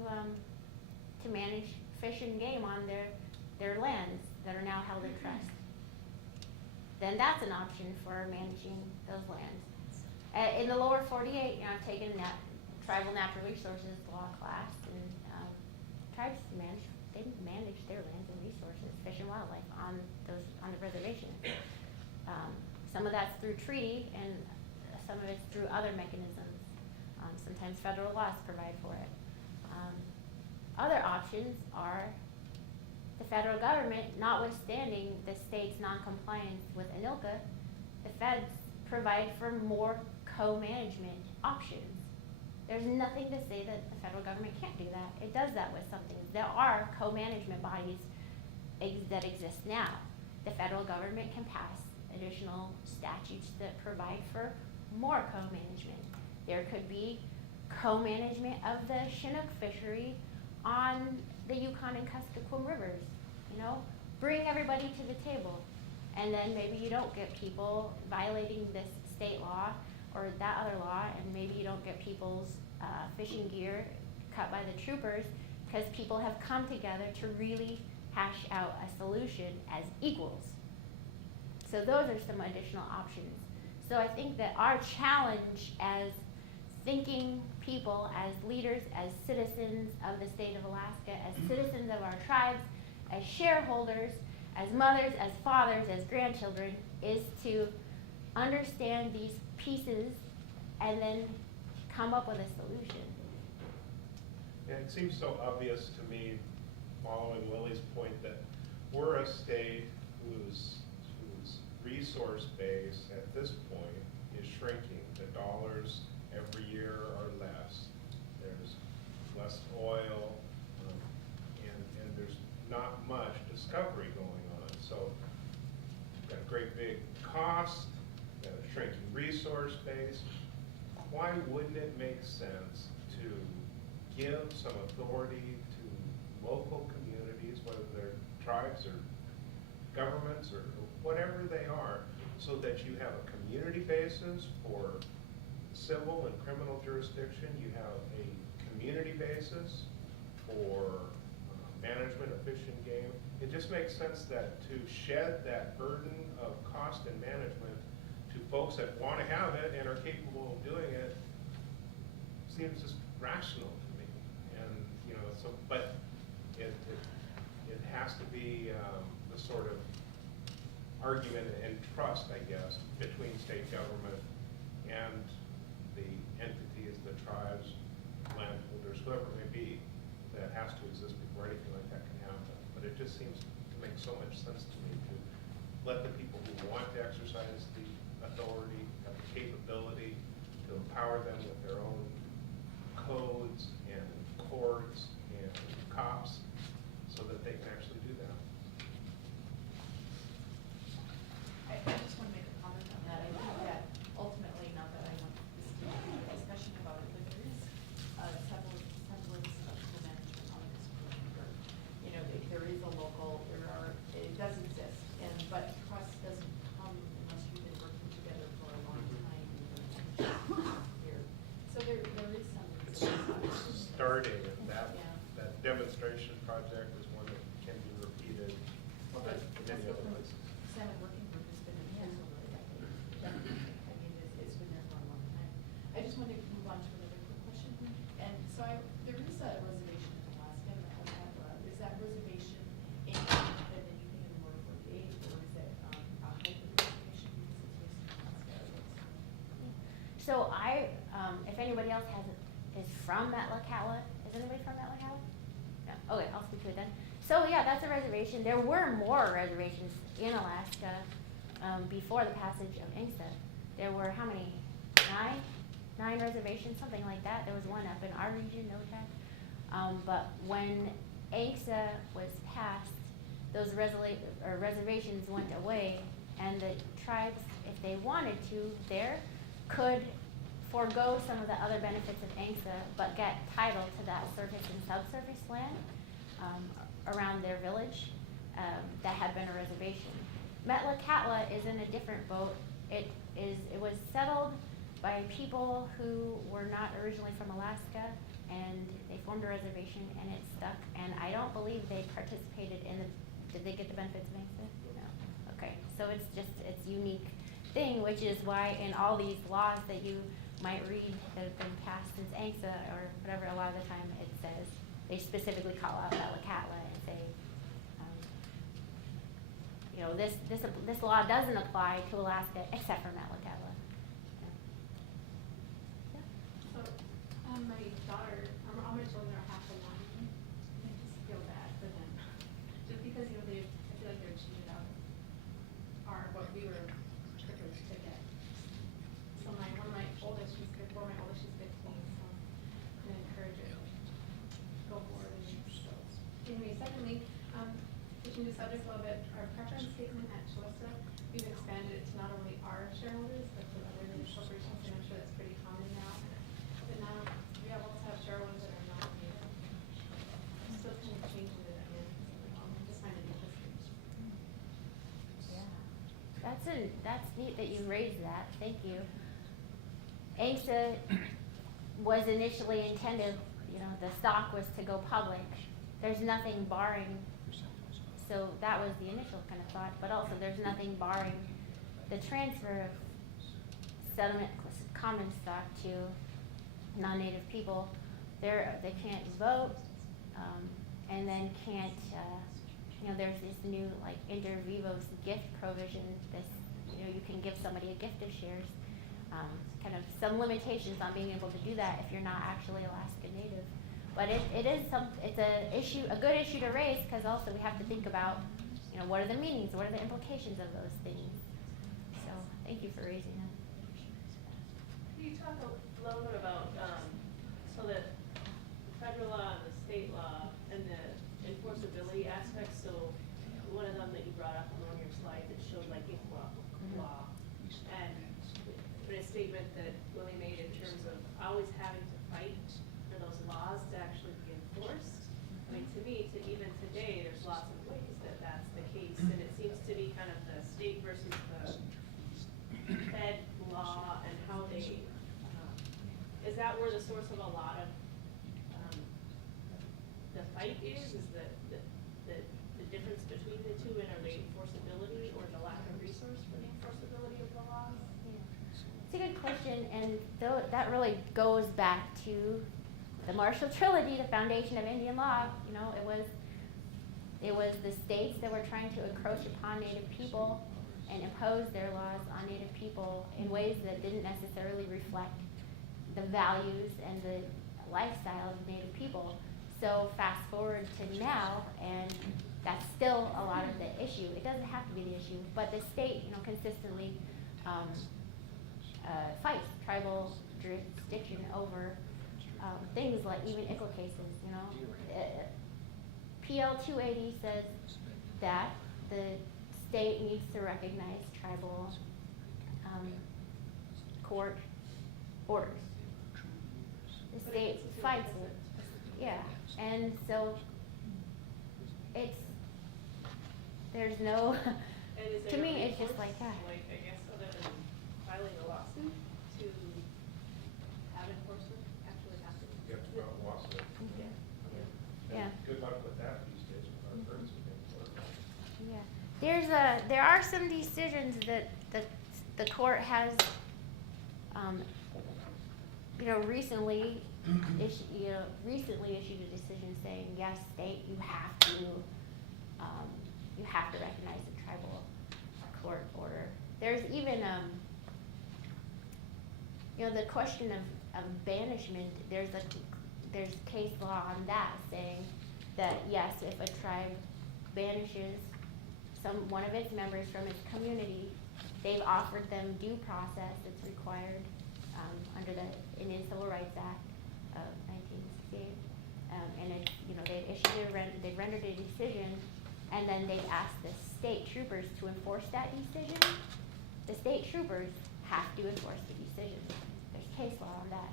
manage fish and game on their lands that are now held in trust, then that's an option for managing those lands. In the lower 48, I've taken tribal natural resources law class, and tribes manage their lands and resources, fish and wildlife on the reservation. Some of that's through treaty, and some of it's through other mechanisms. Sometimes federal laws provide for it. Other options are the federal government, notwithstanding the state's non-compliance with ANELP, the feds provide for more co-management options. There's nothing to say that the federal government can't do that. It does that with some things. There are co-management bodies that exist now. The federal government can pass additional statutes that provide for more co-management. There could be co-management of the Chinook fishery on the Yukon and Kuskokwim rivers, bring everybody to the table. And then maybe you don't get people violating this state law or that other law, and maybe you don't get people's fishing gear cut by the troopers, because people have come together to really hash out a solution as equals. So those are some additional options. So I think that our challenge as thinking people, as leaders, as citizens of the state of Alaska, as citizens of our tribes, as shareholders, as mothers, as fathers, as grandchildren, is to understand these pieces and then come up with a solution. And it seems so obvious to me, following Lily's point, that we're a state whose resource base at this point is shrinking. The dollars every year are less. There's less oil, and there's not much discovery going on. So we've got a great big cost, got a shrinking resource base. Why wouldn't it make sense to give some authority to local communities, whether they're tribes or governments or whatever they are, so that you have a community basis for civil and criminal jurisdiction, you have a community basis for management of fish and game. It just makes sense that to shed that burden of cost and management to folks that want to have it and are capable of doing it seems just rational to me. And but it has to be the sort of argument and trust, I guess, between state government and the entities, the tribes, landholders, whoever it may be, that has to exist before anything like that can happen. But it just seems to make so much sense to me to let the people who want to exercise the authority, have the capability to empower them with their own codes and courts and cops so that they can actually do that. I just want to make a comment on that. I think that ultimately, not that I want this to be a discussion about it, but there is a semblance of co-management on this group. You know, there is a local, it does exist, but trust doesn't come unless you've been working together for a long time. Here. So there is some. Starting, and that, Yeah. that demonstration project is one that can be repeated Well, in but many that's other what places. Salmon Working Group has been in place over a decade. I mean, it's been there for a long time. I just wanted to move on to another quick question. And so there is a reservation in Alaska, and I have, is that reservation anything than anything in the North 48, or is it a hybrid reservation because it's based in Alaska? So if anybody else is from Metlakatla, is anybody from Metlakatla? No. Okay, I'll speak to it then. So yeah, that's a reservation. There were more reservations in Alaska before the passage of ANELP. There were how many? Nine reservations, something like that. There was one up in our region, NOTAC. But when ANELP was passed, those reservations went away, and the tribes, if they wanted to, could forego some of the other benefits of ANELP, but get title to that surface and subsurface land around their village that had been a reservation. Metlakatla is in a different boat. It was settled by people who were not originally from Alaska, and they formed a reservation, and it stuck. And I don't believe they participated in did they get the benefits of ANELP? No. Okay, so it's unique thing, which is why in all these laws that you might read that have been passed since ANELP or whatever, a lot of the time it says, they specifically call out Metlakatla and say, this law doesn't apply to Alaska except for Metlakatla. Yeah. So, my daughter, all my children are half Hawaiian, and I just feel bad for them. Just because, I feel like they're cheated out of what we were privileged to get. So my oldest, she's 15, so I'm gonna encourage her to go forward and so. Anyway, secondly, switching the subject a little bit, our preference statement at Chalissa, we've expanded it to not only our shareholders, but to other corporations, and I'm sure that's pretty common now. But now, we also have shareholders that are not native. I'm still kind of changing it again, just find it interesting. Yeah. That's neat that you raised that. Thank you. ANELP was initially intended, the stock was to go public. There's nothing barring, so that was the initial kind of thought, but also there's nothing barring the transfer of settlement common stock to non-native people. They can't vote, and then can't, there's this new like inter vivos gift provision. You can give somebody a gift of shares. Kind of some limitations on being able to do that if you're not actually Alaska Native. But it's a good issue to raise, because also we have to think about, what are the meanings, what are the implications of those things. So thank you for raising that. Can you talk a little bit about, so that the federal law and the state law and the enforceability aspects, so one of them that you brought up on one of your slides that showed like ICWA law, and a statement that Willie made in terms of always having to fight for those laws to actually be enforced. I mean, to me, even today, there's lots of ways that that's the case, and it seems to be kind of the state versus the fed law and how they, is that where the source of a lot of the fight is the difference between the two, and are they enforceability or the lack of resource for the enforceability of the laws? It's a good question, and that really goes back to the Marshall Trilogy, the foundation of Indian law. It was the states that were trying to encroach upon Native people and impose their laws on Native people in ways that didn't necessarily reflect the values and the lifestyle of Native people. So fast forward to now, and that's still a lot of the issue. It doesn't have to be the issue, but the state, consistently fights tribal jurisdiction over things like even ICLE cases, you know. PL 280 says that the state needs to recognize tribal court orders. The But it state gets into fights it. it. Yeah, and so there's no, And is to there a me, it's just recourse, like that. like, I guess, other than filing a lawsuit to have enforcement actually happen? You have to file a lawsuit. Yeah. And Yeah. good luck with that these days with our current Supreme Court. Yeah, there are some decisions that the court has, recently issued a decision saying, yes, state, you have to recognize the tribal court order. There's even, the question of banishment, there's case law on that saying that, yes, if a tribe banishes one of its members from its community, they've offered them due process that's required under the Indian Civil Rights Act of 1968. And it's, they've rendered a decision, and then they've asked the state troopers to enforce that decision. The state troopers have to enforce the decision. There's case law on that,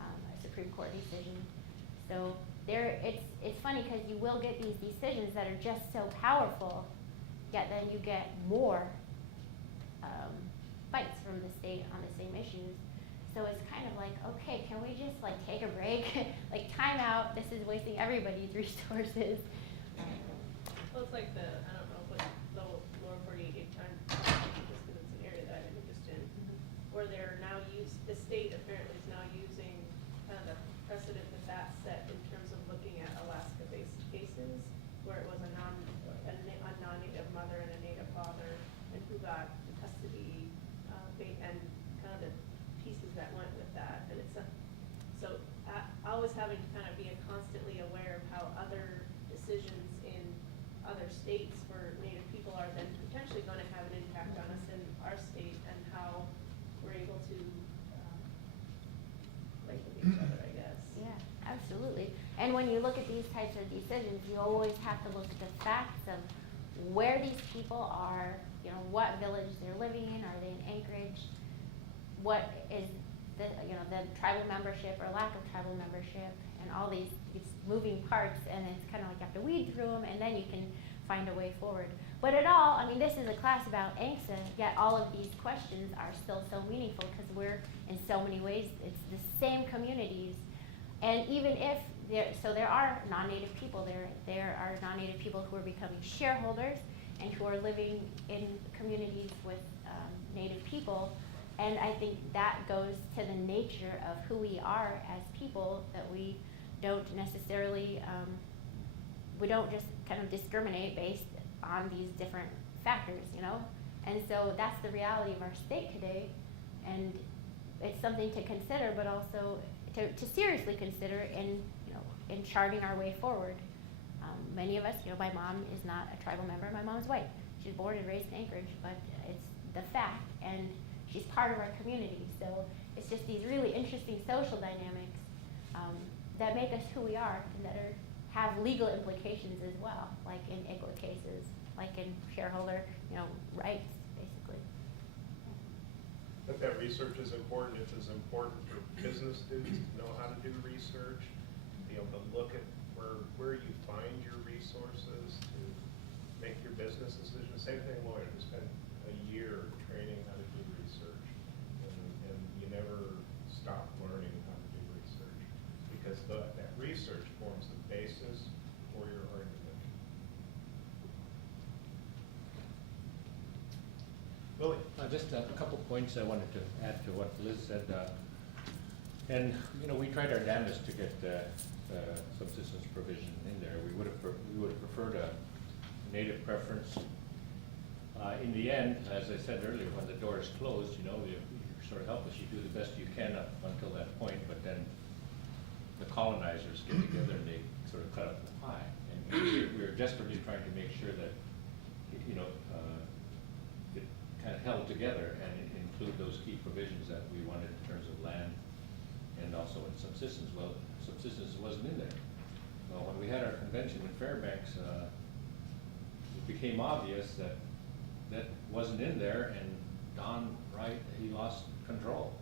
a Supreme Court decision. So it's funny because you will get these decisions that are just so powerful, yet then you get more fights from the state on the same issues. So it's kind of like, okay, can we just like take a break? Like time out, this is wasting everybody's resources. Well, it's like I don't know, but the lower 48 time, just because it's an area that I'm interested in, where they're now the state apparently is now using kind of the precedent that set in terms of looking at Alaska-based cases, where it was a non-native mother and a native father, and who got the custody, and kind of the pieces that went with that. And so always having to kind of be constantly aware of how other decisions in other states for Native people are then potentially going to have an impact on us in our state, and how we're able to relate with each other, I guess. Yeah, absolutely. And when you look at these types of decisions, you always have to look at the facts of where these people are, what village they're living in. Are they in Anchorage? What is the tribal membership or lack of tribal membership, and all these moving parts, and it's kind of like you have to weed through them, and then you can find a way forward. But this is a class about ANCSA, yet all of these questions are still so meaningful because we're, in so many ways, it's the same communities. And even if there are non-native people, there are non-native people who are becoming shareholders and who are living in communities with native people. And I think that goes to the nature of who we are as people, that we don't necessarily, we don't just kind of discriminate based on these different factors, And so that's the reality of our state today. And it's something to consider, but also to seriously consider in charting our way forward. Many of us, my mom is not a tribal member. My mom's white. She's born and raised in Anchorage, but it's the fact, and she's part of our community. So it's just these really interesting social dynamics that make us who we are, and that have legal implications as well, like in ICLE cases, like in shareholder, rights, basically. But that research is important. It's as important for business students to know how to do research, be able to look at where you find your resources to make your business decisions. Same thing, lawyers. We spend a year training how to do research, and you never stop learning how to do research, because that research forms the basis for your argument. Willie? Just a couple points I wanted to add to what Liz said. And we tried our damnedest to get subsistence provision in there. We would have preferred a native preference. In the end, as I said earlier, when the door is closed, you're sort of helpless. You do the best you can up until that point, but then the colonizers get together and they sort of cut up the pie. And we're desperately trying to make sure that it kind of held together and include those key provisions that we wanted in terms of land and also in subsistence. Well, subsistence wasn't in there. Well, when we had our convention in Fairbanks, it became obvious that that wasn't in there, and Don Wright, he lost control.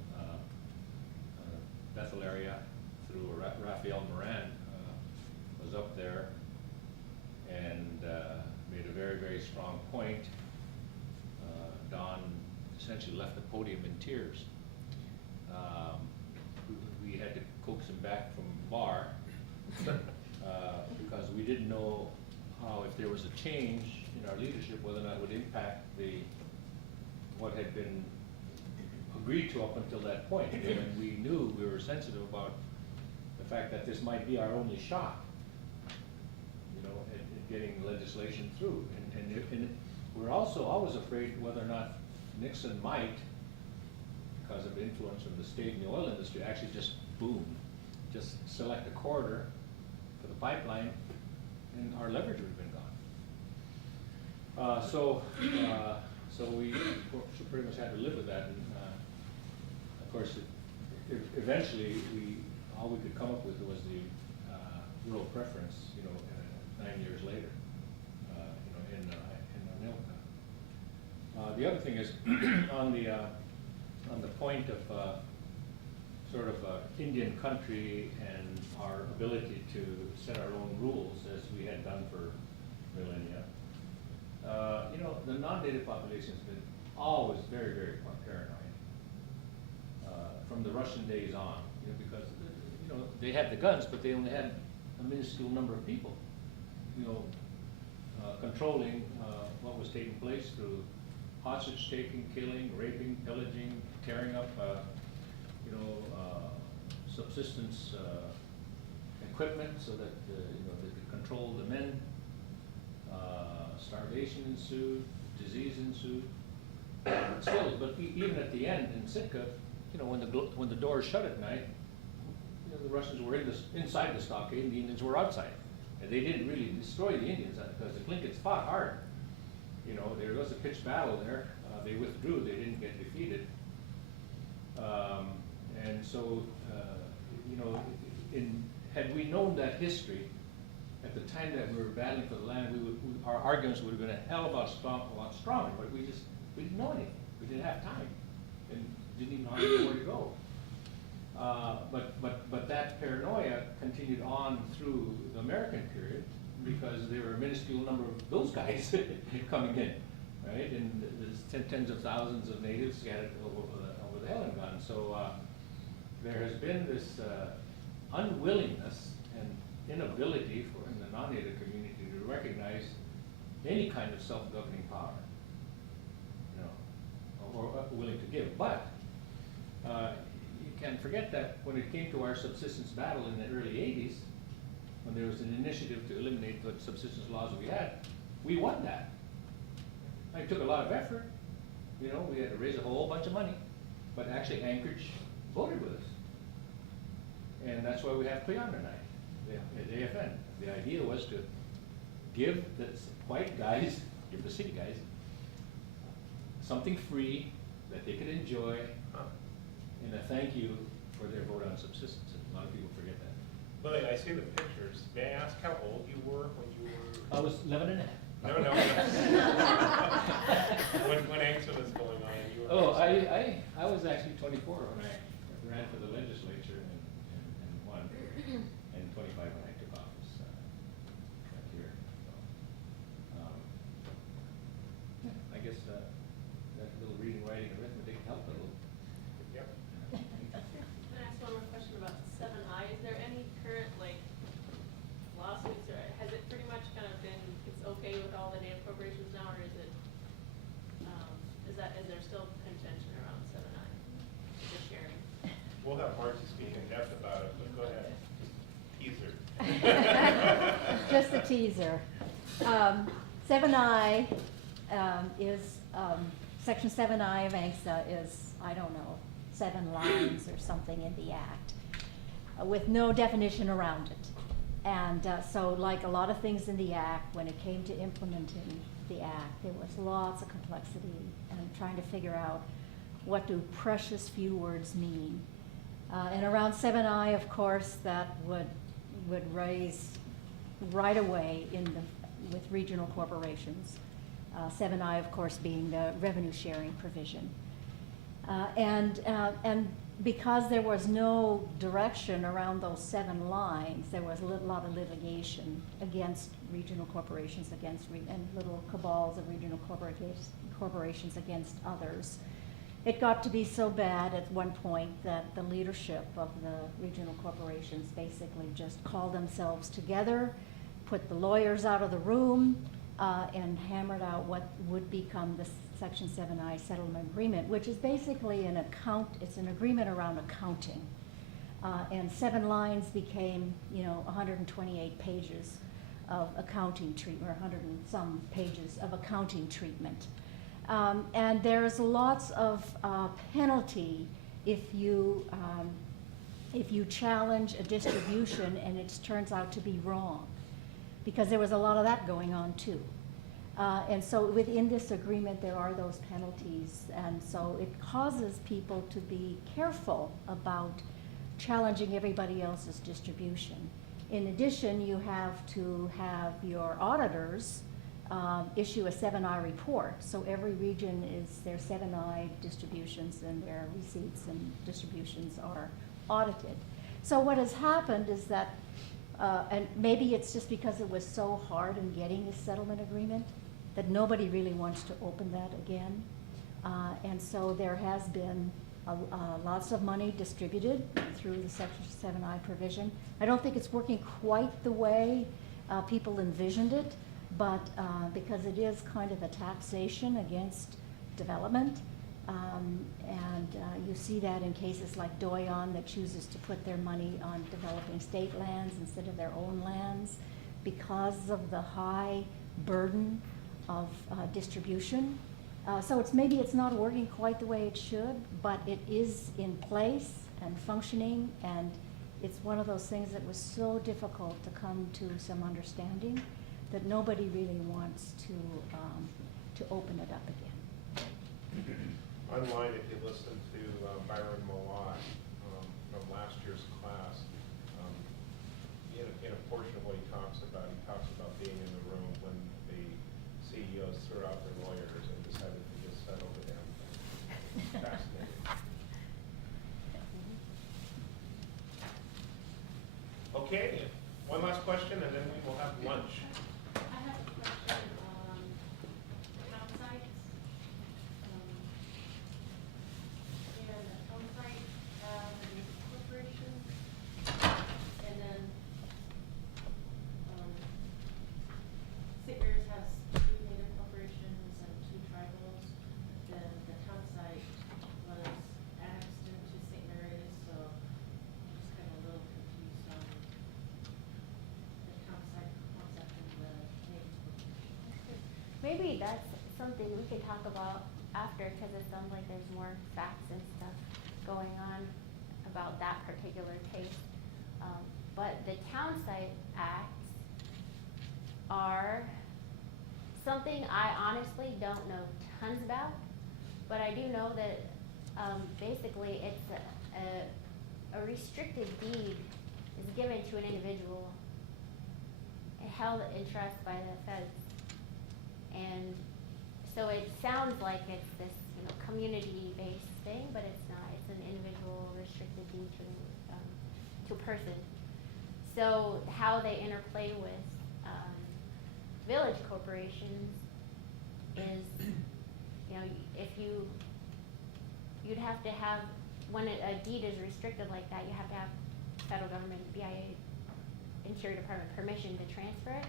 Bethel area through Raphael Moran was up there and made a very, very strong point. Don essentially left the podium in tears. We had to coax him back from bar because we didn't know how, if there was a change in our leadership, whether or not it would impact what had been agreed to up until that point. And we knew, we were sensitive about the fact that this might be our only shot, at getting legislation through. And we're also always afraid whether or not Nixon might, because of influence from the state and the oil industry, actually just select a corridor for the pipeline, and our leverage would have been gone. So we pretty much had to live with that. And of course, eventually, all we could come up with was the rural preference, 9 years later, in ANELP. The other thing is on the point of sort of Indian country and our ability to set our own rules, as we had done for millennia. The non-native population has been always very, very paranoid from the Russian days on, because they had the guns, but they only had a minuscule number of people, controlling what was taking place through hostage taking, killing, raping, pillaging, tearing up, subsistence equipment so that they could control the men. Starvation ensued, disease ensued. Still, but even at the end in Sitka, when the doors shut at night, the Russians were inside the stockade and the Indians were outside. And they didn't really destroy the Indians because the Clinkets fought hard. There was a pitched battle there. They withdrew. They didn't get defeated. And so, had we known that history at the time that we were battling for the land, our arguments would have been a hell of a lot stronger. But we didn't know anything. We didn't have time, and didn't even know where to go. But that paranoia continued on through the American period because there were a minuscule number of those guys coming in, right? And there's tens of thousands of natives scattered over the Helen gun. So there has been this unwillingness and inability in the non-native community to recognize any kind of self-governing power, or willing to give. But you can't forget that when it came to our subsistence battle in the early 80s, when there was an initiative to eliminate the subsistence laws we had, we won that. It took a lot of effort. We had to raise a whole bunch of money, but actually Anchorage voted with us. And that's why we have Cleon tonight, at AFN. The idea was to give the white guys, give the city guys, something free that they could enjoy, and a thank you for their vote on subsistence. And a lot of people forget that. Lily, I see the pictures. May I ask how old you were when you were? I was 11 and a half. No. when ANCSA was going on, and you were. Oh, I was actually 24 when I ran for the legislature and won, and 25 when I took office that year. So, I guess that little reading, writing, arithmetic helped a little. Yep. Can I ask one more question about 7I? Is there any current lawsuits, or has it pretty much kind of been, it's okay with all the native corporations now, or is it, is there still contention around 7I, the sharing? We'll have Marcy speak in depth about it, but go ahead. Teaser. Just a teaser. 7I is, Section 7I of ANCSA is, I don't know, 7 lines or something in the Act, with no definition around it. And so like a lot of things in the Act, when it came to implementing the Act, there was lots of complexity and trying to figure out what do precious few words mean. And around 7I, of course, that would raise right away with regional corporations. 7I, of course, being the revenue sharing provision. And because there was no direction around those 7 lines, there was a lot of litigation against regional corporations, and little cabals of regional corporations against others. It got to be so bad at one point that the leadership of the regional corporations basically just called themselves together, put the lawyers out of the room, and hammered out what would become the Section 7I settlement agreement, which is basically it's an agreement around accounting. And 7 lines became, 128 pages of accounting treatment, or 100 and some pages of accounting treatment. And there's lots of penalty if you challenge a distribution and it turns out to be wrong, because there was a lot of that going on too. And so within this agreement there are those penalties, and so it causes people to be careful about challenging everybody else's distribution. In addition, you have to have your auditors issue a 7I report. So every region their 7I distributions and their receipts and distributions are audited. So what has happened is that, and maybe it's just because it was so hard in getting this settlement agreement, that nobody really wants to open that again. And so there has been lots of money distributed through the Section 7I provision. I don't think it's working quite the way people envisioned it, but because it is kind of a taxation against development. And you see that in cases like Doyon, that chooses to put their money on developing state lands instead of their own lands because of the high burden of distribution. So maybe it's not working quite the way it should, but it is in place and functioning, and it's one of those things that was so difficult to come to some understanding that nobody really wants to open it up again. Online, if you listen to Byron Malott from last year's class, in a portion of what he talks about being in the room when the CEOs threw out their lawyers and decided to just settle the damn thing. Fascinating. Okay, one last question and then we will have lunch. I have a question on town sites. And the town site, corporation, and then, St. Mary's has 2 native corporations and 2 tribals. Then the town site was annexed into St. Mary's, so I'm just kind of a little confused on the town site concept and the native corporation. Maybe that's something we could talk about after, because it sounds like there's more facts and stuff going on about that particular case. But the town site acts are something I honestly don't know tons about, but I do know that basically it's a restricted deed is given to an individual held in trust by the feds. And so it sounds like it's this, community-based thing, but it's not. It's an individual restricted deed to a person. So how they interplay with village corporations is, if you'd have to have, when a deed is restricted like that, you have to have federal government, BIA, Interior Department permission to transfer it.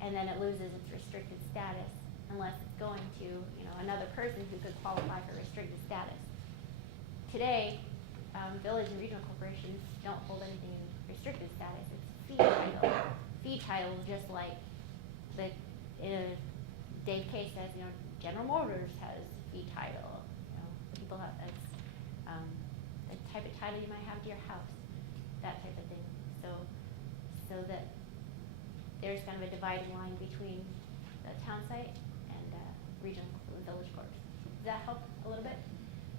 And then it loses its restricted status unless it's going to, another person who could qualify for restricted status. Today, village and regional corporations don't hold anything in restricted status. It's fee title. Fee title, just like Dave K says, General Motors has fee title. People have that's the type of title you might have to your house, that type of thing. So that there's kind of a dividing line between the town site and regional village courts. Does that help a little bit?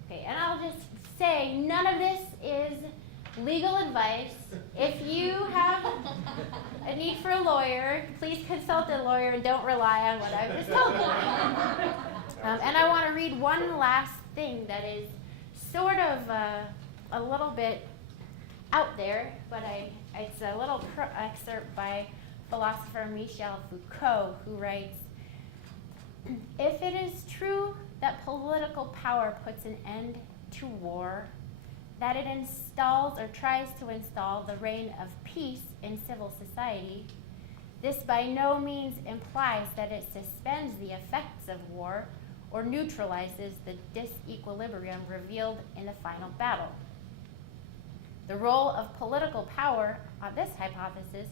Okay, and I'll just say none of this is legal advice. If you have a need for a lawyer, please consult a lawyer and don't rely on what I've just told you. And I want to read one last thing that is sort of a little bit out there, but it's a little excerpt by philosopher Michel Foucault, who writes, "If it is true that political power puts an end to war, that it installs or tries to install the reign of peace in civil society, this by no means implies that it suspends the effects of war or neutralizes the disequilibrium revealed in the final battle. The role of political power on this hypothesis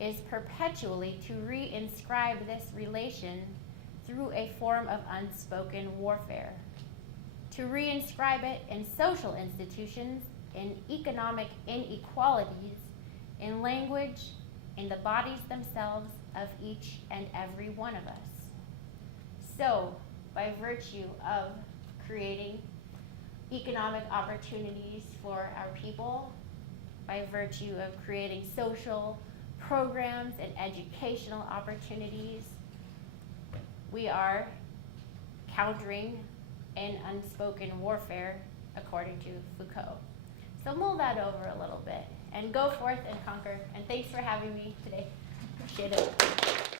is perpetually to reinscribe this relation through a form of unspoken warfare, to reinscribe it in social institutions, in economic inequalities, in language, in the bodies themselves of each and every one of us. So, by virtue of creating economic opportunities for our people, by virtue of creating social programs and educational opportunities, we are countering an unspoken warfare, according to Foucault. So mull that over a little bit and go forth and conquer. And thanks for having me today. Appreciate it.